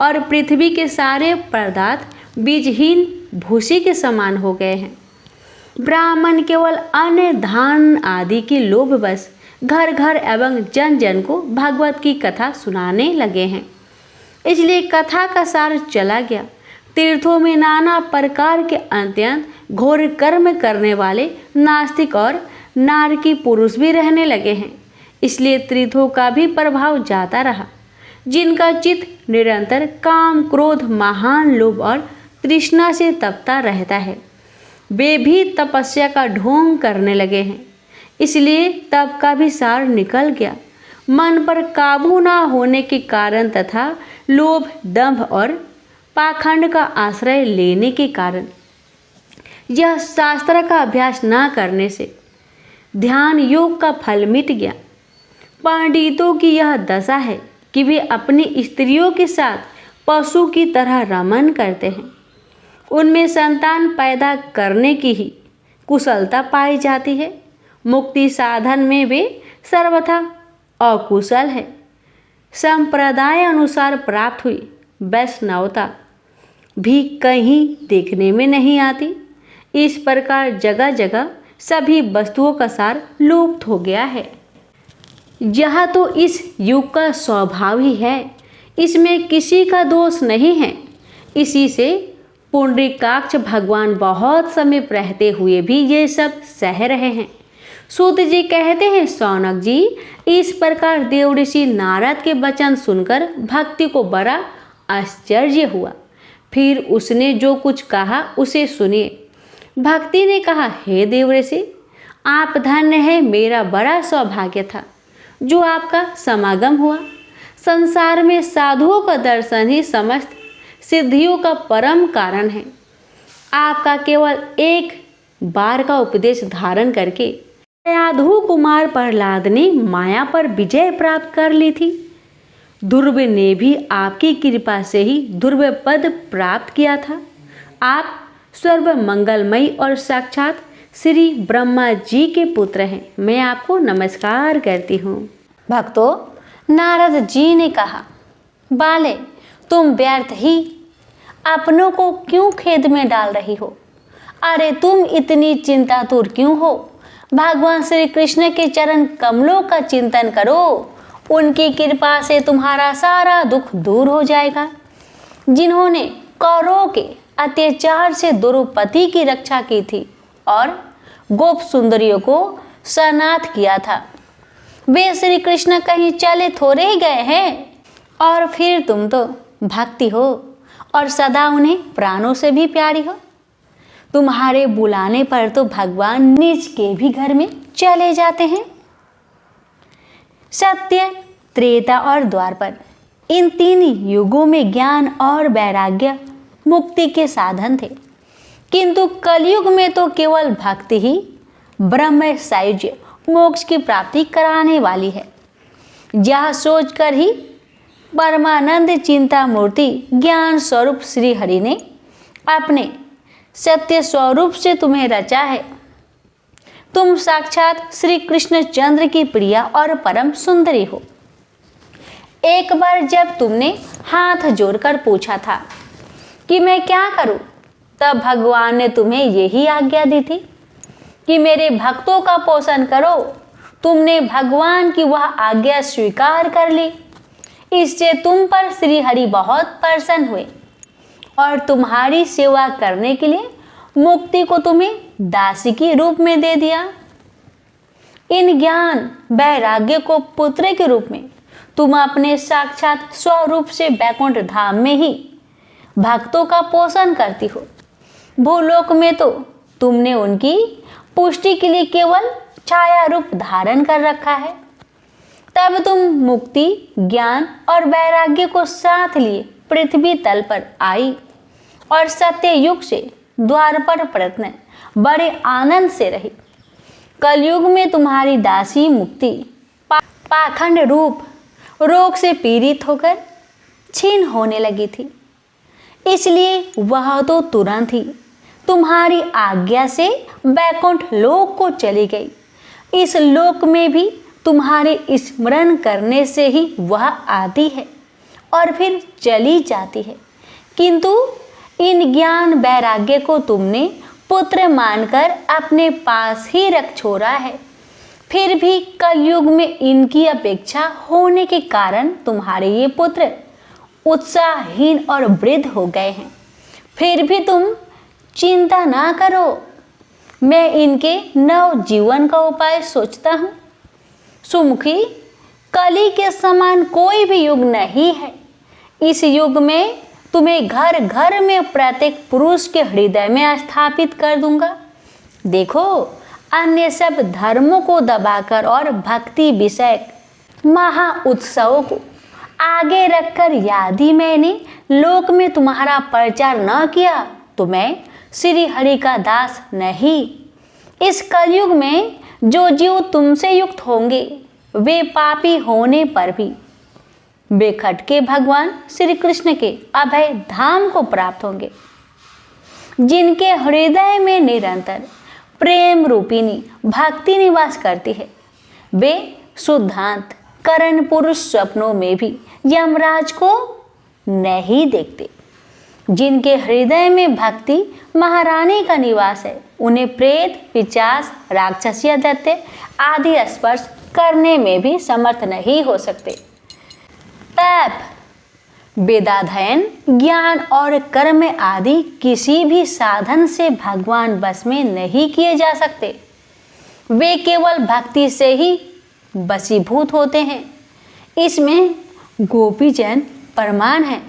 और पृथ्वी के सारे पदार्थ बीजहीन भूसी के समान हो गए हैं। ब्राह्मण केवल अन्न धान आदि की लोभवश घर घर एवं जन जन को भगवत की कथा सुनाने लगे हैं, इसलिए कथा का सार चला गया। तीर्थों में नाना प्रकार के अत्यंत घोर कर्म करने वाले नास्तिक और नारकी पुरुष भी रहने लगे हैं, इसलिए तीर्थों का भी प्रभाव जाता रहा। जिनका चित्त निरंतर काम, क्रोध, महान लोभ और तृष्णा से तपता रहता है, वे भी तपस्या का ढोंग करने लगे हैं। इसलिए तप का भी सार निकल गया। मन पर काबू ना होने के कारण तथा लोभ, दंभ और पाखंड का आश्रय लेने के कारण, यह शास्त्र का अभ्यास ना करने से ध्यान योग का फल मिट गया। पंडितों की यह दशा है कि वे अपनी स्त्रियों के साथ पशु की तरह रमन करते हैं। उनमें संतान पैदा करने की ही कुशलता पाई जाती है। मुक्ति साधन में वे सर्वथा अकुशल है। संप्रदाय अनुसार प्राप्त हुई वैष्णवता भी कहीं देखने में नहीं आती। इस प्रकार जगह जगह सभी वस्तुओं का सार लुप्त हो गया है। यह तो इस युग का स्वभाव ही है, इसमें किसी का दोष नहीं है। इसी से पुंडरीकाक्ष भगवान बहुत समय रहते हुए भी ये सब सह रहे हैं। सूत जी कहते हैं, शौनक जी, इस प्रकार देव ऋषि नारद के वचन सुनकर भक्ति को बड़ा आश्चर्य हुआ। फिर उसने जो कुछ कहा उसे सुनिए। भक्ति ने कहा, हे देव ऋषि, आप धन्य है। मेरा बड़ा सौभाग्य था जो आपका समागम हुआ। संसार में साधुओं का दर्शन ही समस्त सिद्धियों का परम कारण है। आपका केवल एक बार का उपदेश धारण करके साधु कुमार प्रहलाद ने माया पर विजय प्राप्त कर ली थी। ध्रुव ने भी आपकी कृपा से ही ध्रुव पद प्राप्त किया था। आप सर्व मंगलमयी और साक्षात श्री ब्रह्मा जी के पुत्र हैं। मैं आपको नमस्कार करती हूँ। भक्तों, नारद जी ने कहा, बाले, तुम व्यर्थ ही अपनों को क्यों खेद में डाल रही हो? अरे तुम इतनी चिंतातुर क्यों हो? भगवान श्री कृष्ण के चरण कमलों का चिंतन करो। उनकी कृपा से तुम्हारा सारा दुख दूर हो जाएगा। जिन्होंने कौरवों के अत्याचार से द्रौपदी की रक्षा की थी और गोप सुंदरियों को शरणार्थ किया था, वे श्री कृष्ण कहीं चले थोड़े ही गए हैं। और फिर तुम तो भक्ति हो और सदा उन्हें प्राणों से भी प्यारी हो। तुम्हारे बुलाने पर तो भगवान निज के भी घर में चले जाते हैं। सत्य, त्रेता और द्वापर, इन तीन युगों में ज्ञान और वैराग्य मुक्ति के साधन थे, किंतु कलयुग में तो केवल भक्ति ही ब्रह्म सायुज्य मोक्ष की प्राप्ति कराने वाली है। यह सोचकर ही परमानंद चिंता मूर्ति ज्ञान स्वरूप श्री हरि ने अपने सत्य स्वरूप से तुम्हें रचा है। तुम साक्षात श्री कृष्ण चंद्र की प्रिया और परम सुंदरी हो। एक बार जब तुमने हाथ जोड़कर पूछा था कि मैं क्या करूं, तब भगवान ने तुम्हें यही आज्ञा दी थी कि मेरे भक्तों का पोषण करो। तुमने भगवान की वह आज्ञा स्वीकार कर ली। इससे तुम पर श्री हरि बहुत प्रसन्न हुए और तुम्हारी सेवा करने के लिए मुक्ति को तुम्हें दासी के रूप में दे दिया। इन ज्ञान वैराग्य को पुत्र के रूप में तुम अपने साक्षात स्वरूप से वैकुंठ धाम में ही भक्तों का पोषण करती हो। भूलोक में तो तुमने उनकी पुष्टि के लिए केवल छाया रूप धारण कर रखा है। तब तुम मुक्ति, ज्ञान और वैराग्य को साथ लिए पृथ्वी तल पर आई और सत्य युग से द्वार पर प्रयत्न बड़े आनंद से रही। कलयुग में तुम्हारी दासी मुक्ति पाखंड रूप रोग से पीड़ित होकर छीन होने लगी थी। इसलिए वह तो तुरंत ही तुम्हारी आज्ञा से वैकुंठ लोक को चली गई। इस लोक में भी तुम्हारे स्मरण करने से ही वह आती है और फिर चली जाती है, किंतु इन ज्ञान वैराग्य को तुमने पुत्र मानकर अपने पास ही रख छोड़ा है। फिर भी कलयुग में इनकी अपेक्षा होने के कारण तुम्हारे ये पुत्र उत्साहहीन और वृद्ध हो गए हैं। फिर भी तुम चिंता ना करो, मैं इनके नव जीवन का उपाय सोचता हूँ। सुमुखी, कली के समान कोई भी युग नहीं है। इस युग में तुम्हें घर घर में प्रत्येक पुरुष के हृदय में स्थापित कर दूंगा। देखो, अन्य सब धर्मों को दबाकर और भक्ति विषयक महा उत्सवों को आगे रखकर यदि मैंने लोक में तुम्हारा प्रचार न किया तो मैं श्री हरि का दास नहीं। इस कलयुग में जो जीव तुमसे युक्त होंगे वे पापी होने पर भी वे खटके भगवान श्री कृष्ण के अभय धाम को प्राप्त होंगे। जिनके हृदय में निरंतर प्रेम रूपिणी भक्ति निवास करती है, वे शुद्धांत करण पुरुष स्वप्नों में भी यमराज को नहीं देखते। जिनके हृदय में भक्ति महारानी का निवास है, उन्हें प्रेत, पिशाच, राक्षस या दैत्य आदि स्पर्श करने में भी समर्थ नहीं हो सकते। तप, वेदाध्ययन, ज्ञान और कर्म आदि किसी भी साधन से भगवान बस में नहीं किए जा सकते। वे केवल भक्ति से ही वशीभूत होते हैं। इसमें गोपीजन प्रमाण है।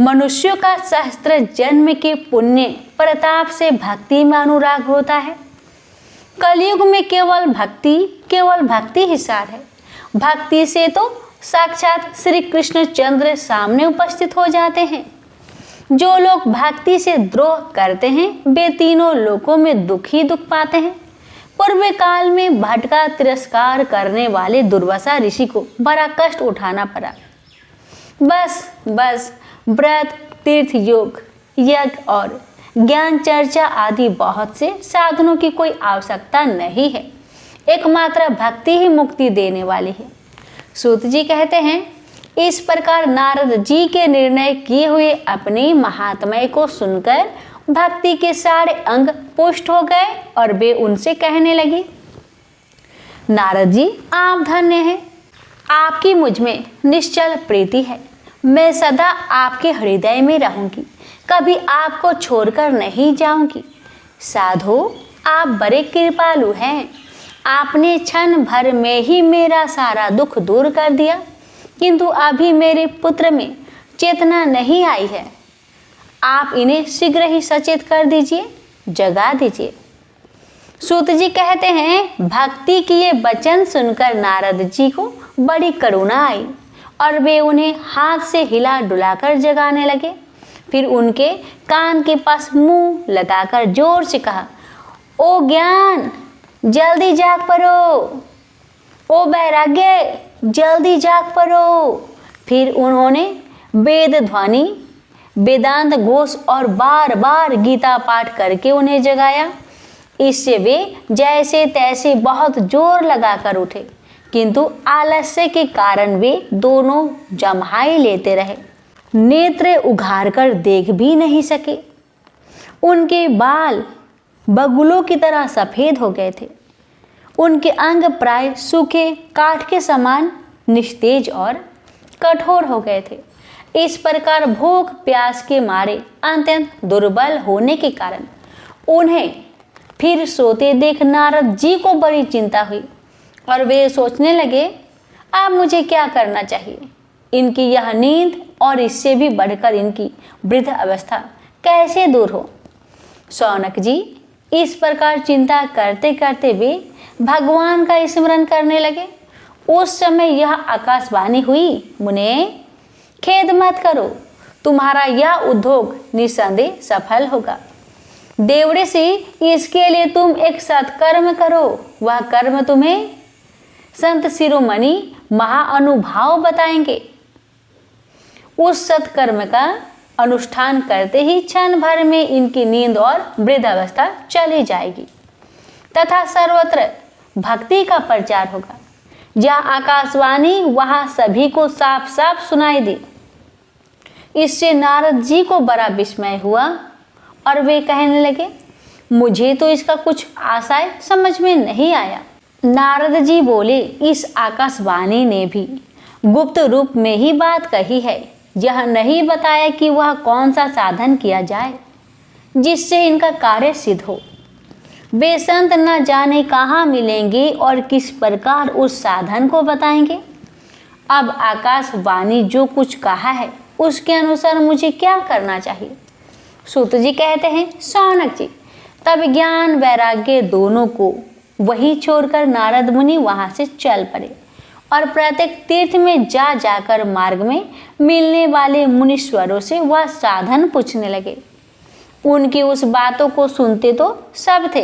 मनुष्यों का सहस्त्र जन्म के पुण्य प्रताप से भक्ति में अनुराग होता है। कलयुग में केवल भक्ति ही सार है। भक्ति से तो साक्षात श्री कृष्ण चंद्र सामने उपस्थित हो जाते हैं। जो लोग भक्ति से द्रोह करते हैं वे तीनों लोकों में दुख ही दुख पाते हैं। पूर्व काल में भटका तिरस्कार करने वाले दुर्वासा ऋषि को बड़ा कष्ट उठाना पड़ा। बस व्रत, तीर्थ, योग, यज्ञ और ज्ञान चर्चा आदि बहुत से साधनों की कोई आवश्यकता नहीं है। एकमात्र भक्ति ही मुक्ति देने वाली है। सूत जी कहते हैं, इस प्रकार नारद जी के निर्णय किए हुए अपने महात्म्य को सुनकर भक्ति के सारे अंग पुष्ट हो गए और वे उनसे कहने लगे, नारद जी, आप धन्य हैं। आपकी मुझ में निश्चल प्रीति है। मैं सदा आपके हृदय में रहूंगी, कभी आपको छोड़कर नहीं जाऊंगी। साधो, आप बड़े कृपालु हैं। आपने क्षण भर में ही मेरा सारा दुख दूर कर दिया, किंतु अभी मेरे पुत्र में चेतना नहीं आई है। आप इन्हें शीघ्र ही सचेत कर दीजिए, जगा दीजिए। सूत जी कहते हैं, भक्ति के ये वचन सुनकर नारद जी को बड़ी करुणा आई और वे उन्हें हाथ से हिला डुलाकर जगाने लगे। फिर उनके कान के पास मुंह लगाकर जोर से कहा, ओ ज्ञान, जल्दी जाग पड़ो। ओ वैराग्य, जल्दी जाग पड़ो। फिर उन्होंने वेद ध्वनि, वेदांत घोष और बार बार गीता पाठ करके उन्हें जगाया। इससे वे जैसे तैसे बहुत जोर लगाकर उठे, किंतु आलस्य के कारण वे दोनों जम्हाई लेते रहे। नेत्र उघार कर देख भी नहीं सके। उनके बाल बगुलों की तरह सफ़ेद हो गए थे। उनके अंग प्राय सूखे काठ के समान निस्तेज और कठोर हो गए थे। इस प्रकार भूख प्यास के मारे अत्यंत दुर्बल होने के कारण उन्हें फिर सोते देख नारद जी को बड़ी चिंता हुई और वे सोचने लगे, अब मुझे क्या करना चाहिए। इनकी यह नींद और इससे भी बढ़कर इनकी वृद्ध अवस्था कैसे दूर हो। शौनक जी इस प्रकार चिंता करते करते वे भगवान का स्मरण करने लगे। उस समय यह आकाशवाणी हुई, मुने, खेद मत करो, तुम्हारा यह उद्योग निस्संदेह सफल होगा। देवऋषि, इसके लिए तुम एक सत्कर्म करो। वह कर्म तुम्हें संत शिरोमणि महाअनुभाव बताएंगे। उस सत्कर्म का अनुष्ठान करते ही क्षण भर में इनकी नींद और वृद्धावस्था चली जाएगी तथा सर्वत्र भक्ति का प्रचार होगा। जहाँ आकाशवाणी वहाँ सभी को साफ साफ सुनाई दी। इससे नारद जी को बड़ा विस्मय हुआ और वे कहने लगे, मुझे तो इसका कुछ आशय समझ में नहीं आया। नारद जी बोले, इस आकाशवाणी ने भी गुप्त रूप में ही बात कही है। यह नहीं बताया कि वह कौन सा साधन किया जाए जिससे इनका कार्य सिद्ध हो। वे संत न जाने कहाँ मिलेंगे और किस प्रकार उस साधन को बताएंगे। अब आकाशवाणी जो कुछ कहा है उसके अनुसार मुझे क्या करना चाहिए? सूत जी कहते हैं, शौनक जी, तब ज्ञान वैराग्य दोनों को वही छोड़कर नारद मुनि वहां से चल पड़े और प्रत्येक तीर्थ में जा जाकर मार्ग में मिलने वाले मुनीश्वरों से वह साधन पूछने लगे। उनकी उस बातों को सुनते तो सब थे,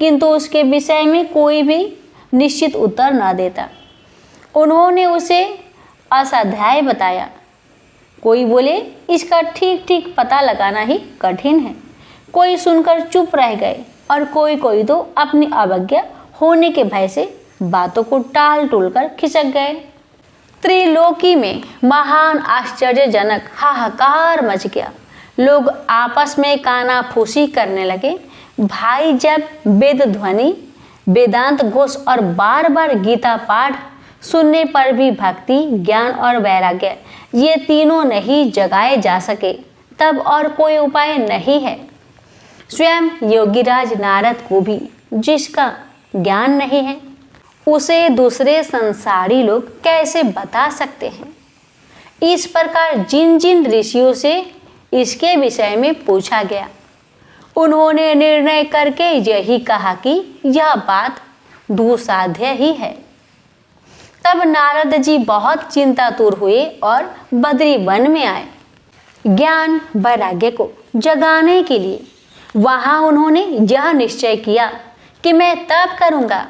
किंतु उसके विषय में कोई भी निश्चित उत्तर न देता। उन्होंने उसे असाध्याय बताया। कोई बोले इसका ठीक ठीक पता लगाना ही कठिन है, कोई सुनकर चुप रह गए और कोई तो अपनी अवज्ञा होने के भय से बातों को टाल टूल कर खिसक गए। त्रिलोकी में महान आश्चर्यजनक हाहाकार मच गया। लोग आपस में कानाफूसी करने लगे। भाई जब वेद ध्वनि, वेदांत घोष और बार बार गीता पाठ सुनने पर भी भक्ति, ज्ञान और वैराग्य ये तीनों नहीं जगाए जा सके, तब और कोई उपाय नहीं है। स्वयं योगीराज नारद को भी जिसका ज्ञान नहीं है, उसे दूसरे संसारी लोग कैसे बता सकते हैं? इस प्रकार जिन जिन ऋषियों से इसके विषय में पूछा गया, उन्होंने निर्णय करके यही कहा कि यह बात दुसाध्य ही है। तब नारद जी बहुत चिंतातुर हुए और बद्री वन में आए। ज्ञान वैराग्य को जगाने के लिए वहां उन्होंने यह निश्चय किया कि मैं तप करूंगा।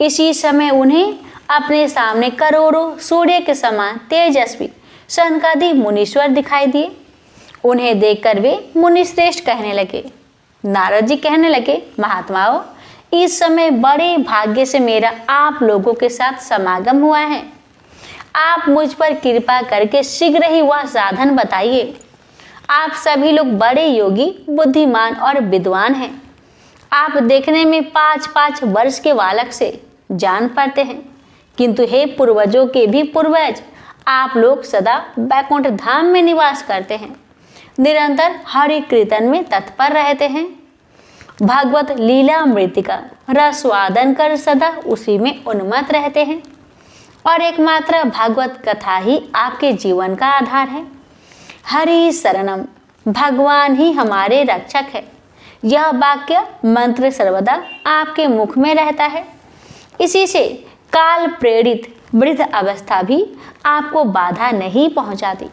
इसी समय उन्हें अपने सामने करोड़ों सूर्य के समान तेजस्वी सनकादि मुनीश्वर दिखाई दिए। उन्हें देखकर वे मुनिश्रेष्ठ कहने लगे। नारद जी कहने लगे, महात्माओं, इस समय बड़े भाग्य से मेरा आप लोगों के साथ समागम हुआ है। आप मुझ पर कृपा करके शीघ्र ही वह साधन बताइए। आप सभी लोग बड़े योगी, बुद्धिमान और विद्वान हैं। आप देखने में 5-5 वर्ष के बालक से जान पड़ते हैं, किंतु हे पूर्वजों के भी पूर्वज, आप लोग सदा बैकुंठ धाम में निवास करते हैं, निरंतर हरि कीर्तन में तत्पर रहते हैं, भागवत लीला मृतिका रसवादन कर सदा उसी में उन्मत्त रहते हैं और एकमात्र भागवत कथा ही आपके जीवन का आधार है। हरि शरणम, भगवान ही हमारे रक्षक है। यह वाक्य मंत्र सर्वदा आपके मुख में रहता है। इसी से काल प्रेरित वृद्ध अवस्था भी आपको बाधा नहीं पहुंचाती।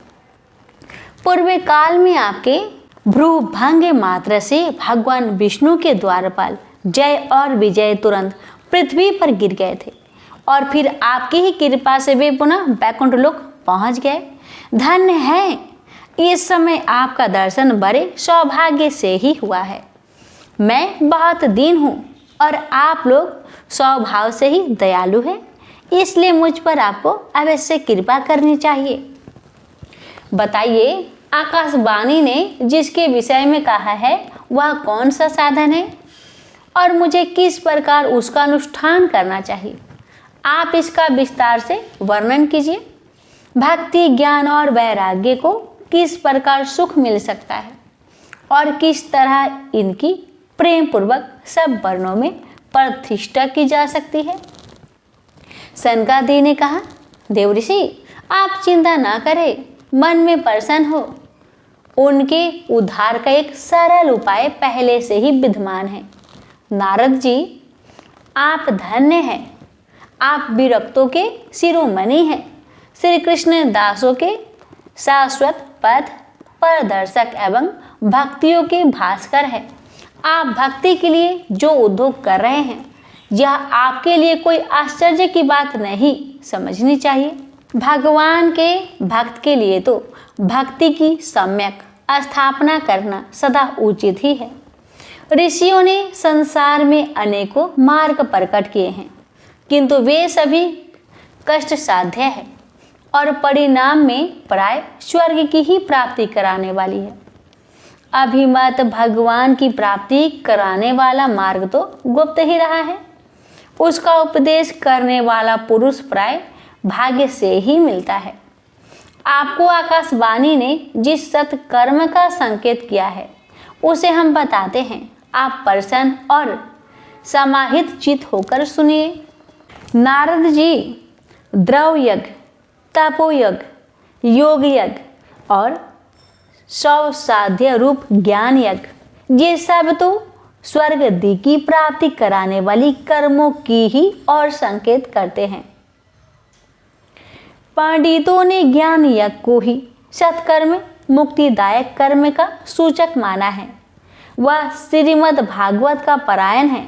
पूर्व काल में आपके भ्रू भंग मात्र से भगवान विष्णु के द्वारपाल जय और विजय तुरंत पृथ्वी पर गिर गए थे और फिर आपकी ही कृपा से वे पुनः बैकुंठ लोक पहुंच गए। धन्य है, इस समय आपका दर्शन बड़े सौभाग्य से ही हुआ है। मैं बहुत दीन हूँ और आप लोग स्वभाव से ही दयालु हैं, इसलिए मुझ पर आपको अवश्य कृपा करनी चाहिए। बताइए, आकाशवाणी ने जिसके विषय में कहा है वह कौन सा साधन है और मुझे किस प्रकार उसका अनुष्ठान करना चाहिए? आप इसका विस्तार से वर्णन कीजिए। भक्ति, ज्ञान और वैराग्य को किस प्रकार सुख मिल सकता है और किस तरह इनकी प्रेम पूर्वक सब वर्णों में प्रतिष्ठा की जा सकती है? सनकादि ने कहा, देवऋषि, आप चिंता ना करें, मन में प्रसन्न हो। उनके उद्धार का एक सरल उपाय पहले से ही विद्यमान है। नारद जी, आप धन्य हैं। आप विरक्तों के शिरोमणि हैं, श्री कृष्ण दासों के शाश्वत पथ प्रदर्शक एवं भक्तियों के भास्कर हैं। आप भक्ति के लिए जो उद्योग कर रहे हैं, यह आपके लिए कोई आश्चर्य की बात नहीं समझनी चाहिए। भगवान के भक्त के लिए तो भक्ति की सम्यक स्थापना करना सदा उचित ही है। ऋषियों ने संसार में अनेकों मार्ग प्रकट किए हैं, किंतु वे सभी कष्ट साध्य है और परिणाम में प्राय स्वर्ग की ही प्राप्ति कराने वाली है। अभिमत भगवान की प्राप्ति कराने वाला मार्ग तो गुप्त ही रहा है। उसका उपदेश करने वाला पुरुष प्राय भाग्य से ही मिलता है। आपको आकाशवाणी ने जिस सत्कर्म का संकेत किया है उसे हम बताते हैं। आप प्रसन्न और समाहित चित होकर सुनिए। नारद जी, द्रव यज्ञ तपोयज्ञ, योग यज्ञ और सौ साध्य रूप ज्ञान यज्ञ, ये सब तो स्वर्ग आदि की प्राप्ति कराने वाली कर्मों की ही और संकेत करते हैं। पंडितों ने ज्ञान यज्ञ को ही सत्कर्म मुक्तिदायक कर्म का सूचक माना है। वह श्रीमद् भागवत का पारायण है,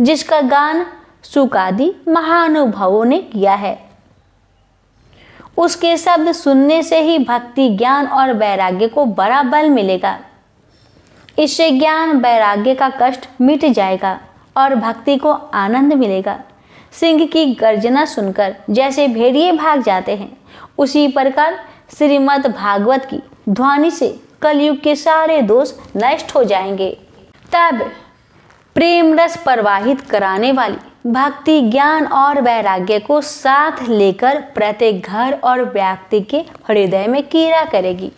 जिसका गान शुक आदि महानुभावों ने किया है। उसके शब्द सुनने से ही भक्ति, ज्ञान और वैराग्य को बड़ा बल मिलेगा। इससे ज्ञान वैराग्य का कष्ट मिट जाएगा और भक्ति को आनंद मिलेगा। सिंह की गर्जना सुनकर जैसे भेड़िए भाग जाते हैं, उसी प्रकार श्रीमद् भागवत की ध्वनि से कलयुग के सारे दोष नष्ट हो जाएंगे। तब प्रेम रस प्रवाहित कराने वाली भक्ति, ज्ञान और वैराग्य को साथ लेकर प्रत्येक घर और व्यक्ति के हृदय में कीड़ा करेगी।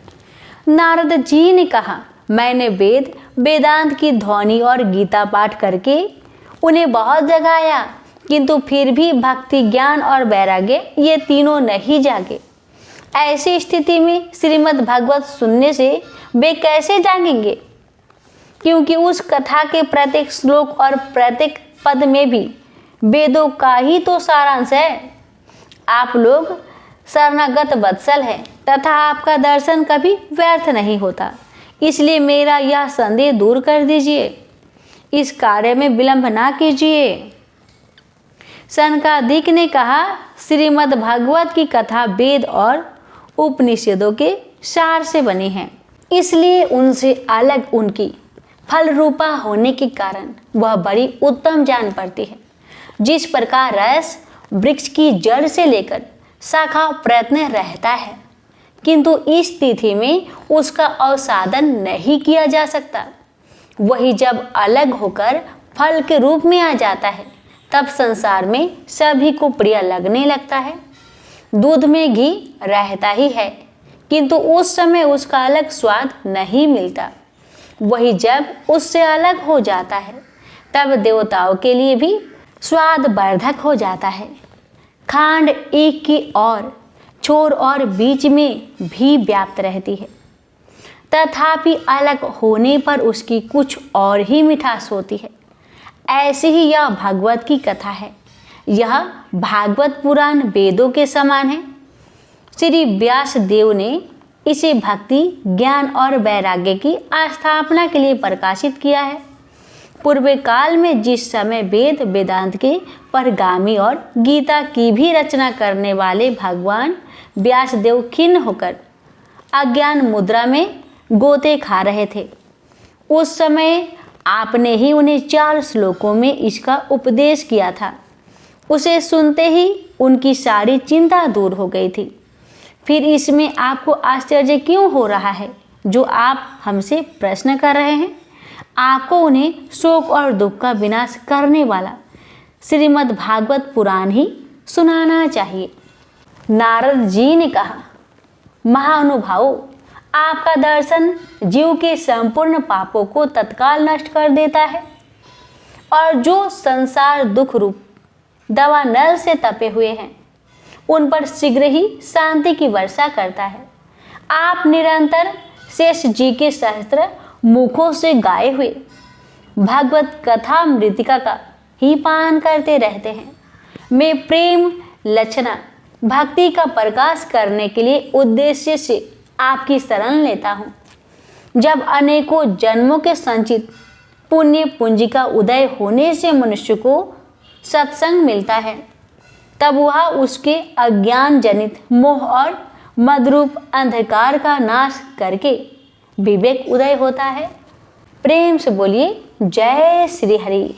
नारद जी ने कहा, मैंने वेदांत की ध्वनि और गीता पाठ करके उन्हें बहुत जगाया, किंतु फिर भी भक्ति, ज्ञान और वैराग्य ये तीनों नहीं जागे। ऐसी स्थिति में श्रीमद् भागवत सुनने से वे कैसे जागेंगे? क्योंकि उस कथा के प्रत्येक श्लोक और प्रत्येक पद में भी वेदों का ही तो सारांश है। आप लोग शरणागत वत्सल हैं तथा आपका दर्शन कभी व्यर्थ नहीं होता। इसलिए मेरा यह संदेह दूर कर दीजिए, इस कार्य में विलंब ना कीजिए। सनकादिक ने कहा, श्रीमद् भागवत की कथा वेद और उपनिषदों के सार से बनी है, इसलिए उनसे अलग उनकी फल रूपा होने के कारण वह बड़ी उत्तम जान पड़ती है। जिस प्रकार रस वृक्ष की जड़ से लेकर शाखा प्रयत्न रहता है, किंतु इस तिथि में उसका अवसादन नहीं किया जा सकता, वही जब अलग होकर फल के रूप में आ जाता है, तब संसार में सभी को प्रिय लगने लगता है। दूध में घी रहता ही है, किंतु उस समय उसका अलग स्वाद नहीं मिलता। वही जब उससे अलग हो जाता है, तब देवताओं के लिए भी स्वाद वर्धक हो जाता है। खांड एक की ओर छोर और बीच में भी व्याप्त रहती है, तथापि अलग होने पर उसकी कुछ और ही मिठास होती है। ऐसी ही यह भागवत की कथा है। यह भागवत पुराण वेदों के समान है। श्री व्यास देव ने इसे भक्ति, ज्ञान और वैराग्य की स्थापना के लिए प्रकाशित किया है। पूर्व काल में जिस समय वेद वेदांत के परगामी और गीता की भी रचना करने वाले भगवान व्यासदेव खिन्न होकर अज्ञान मुद्रा में गोते खा रहे थे, उस समय आपने ही उन्हें 4 श्लोकों में इसका उपदेश किया था। उसे सुनते ही उनकी सारी चिंता दूर हो गई थी। फिर इसमें आपको आश्चर्य क्यों हो रहा है जो आप हमसे प्रश्न कर रहे हैं? आपको उन्हें शोक और दुख का विनाश करने वाला श्रीमद् भागवत पुराण ही सुनाना चाहिए। नारद जी ने कहा, महानुभावों, आपका दर्शन जीव के संपूर्ण पापों को तत्काल नष्ट कर देता है और जो संसार दुख रूप दवा नल से तपे हुए हैं, उन पर शीघ्र ही शांति की वर्षा करता है। आप निरंतर शेष जी के सहस्त्र मुखों से गाए हुए भगवत कथा मृतिका का ही पान करते रहते हैं। मैं प्रेम लक्षणा भक्ति का प्रकाश करने के लिए उद्देश्य से आपकी शरण लेता हूँ। जब अनेकों जन्मों के संचित पुण्य पूंजी का उदय होने से मनुष्य को सत्संग मिलता है, तब वह उसके अज्ञान जनित मोह और मदरूप अंधकार का नाश करके विवेक उदय होता है। प्रेम से बोलिए जय श्री हरि।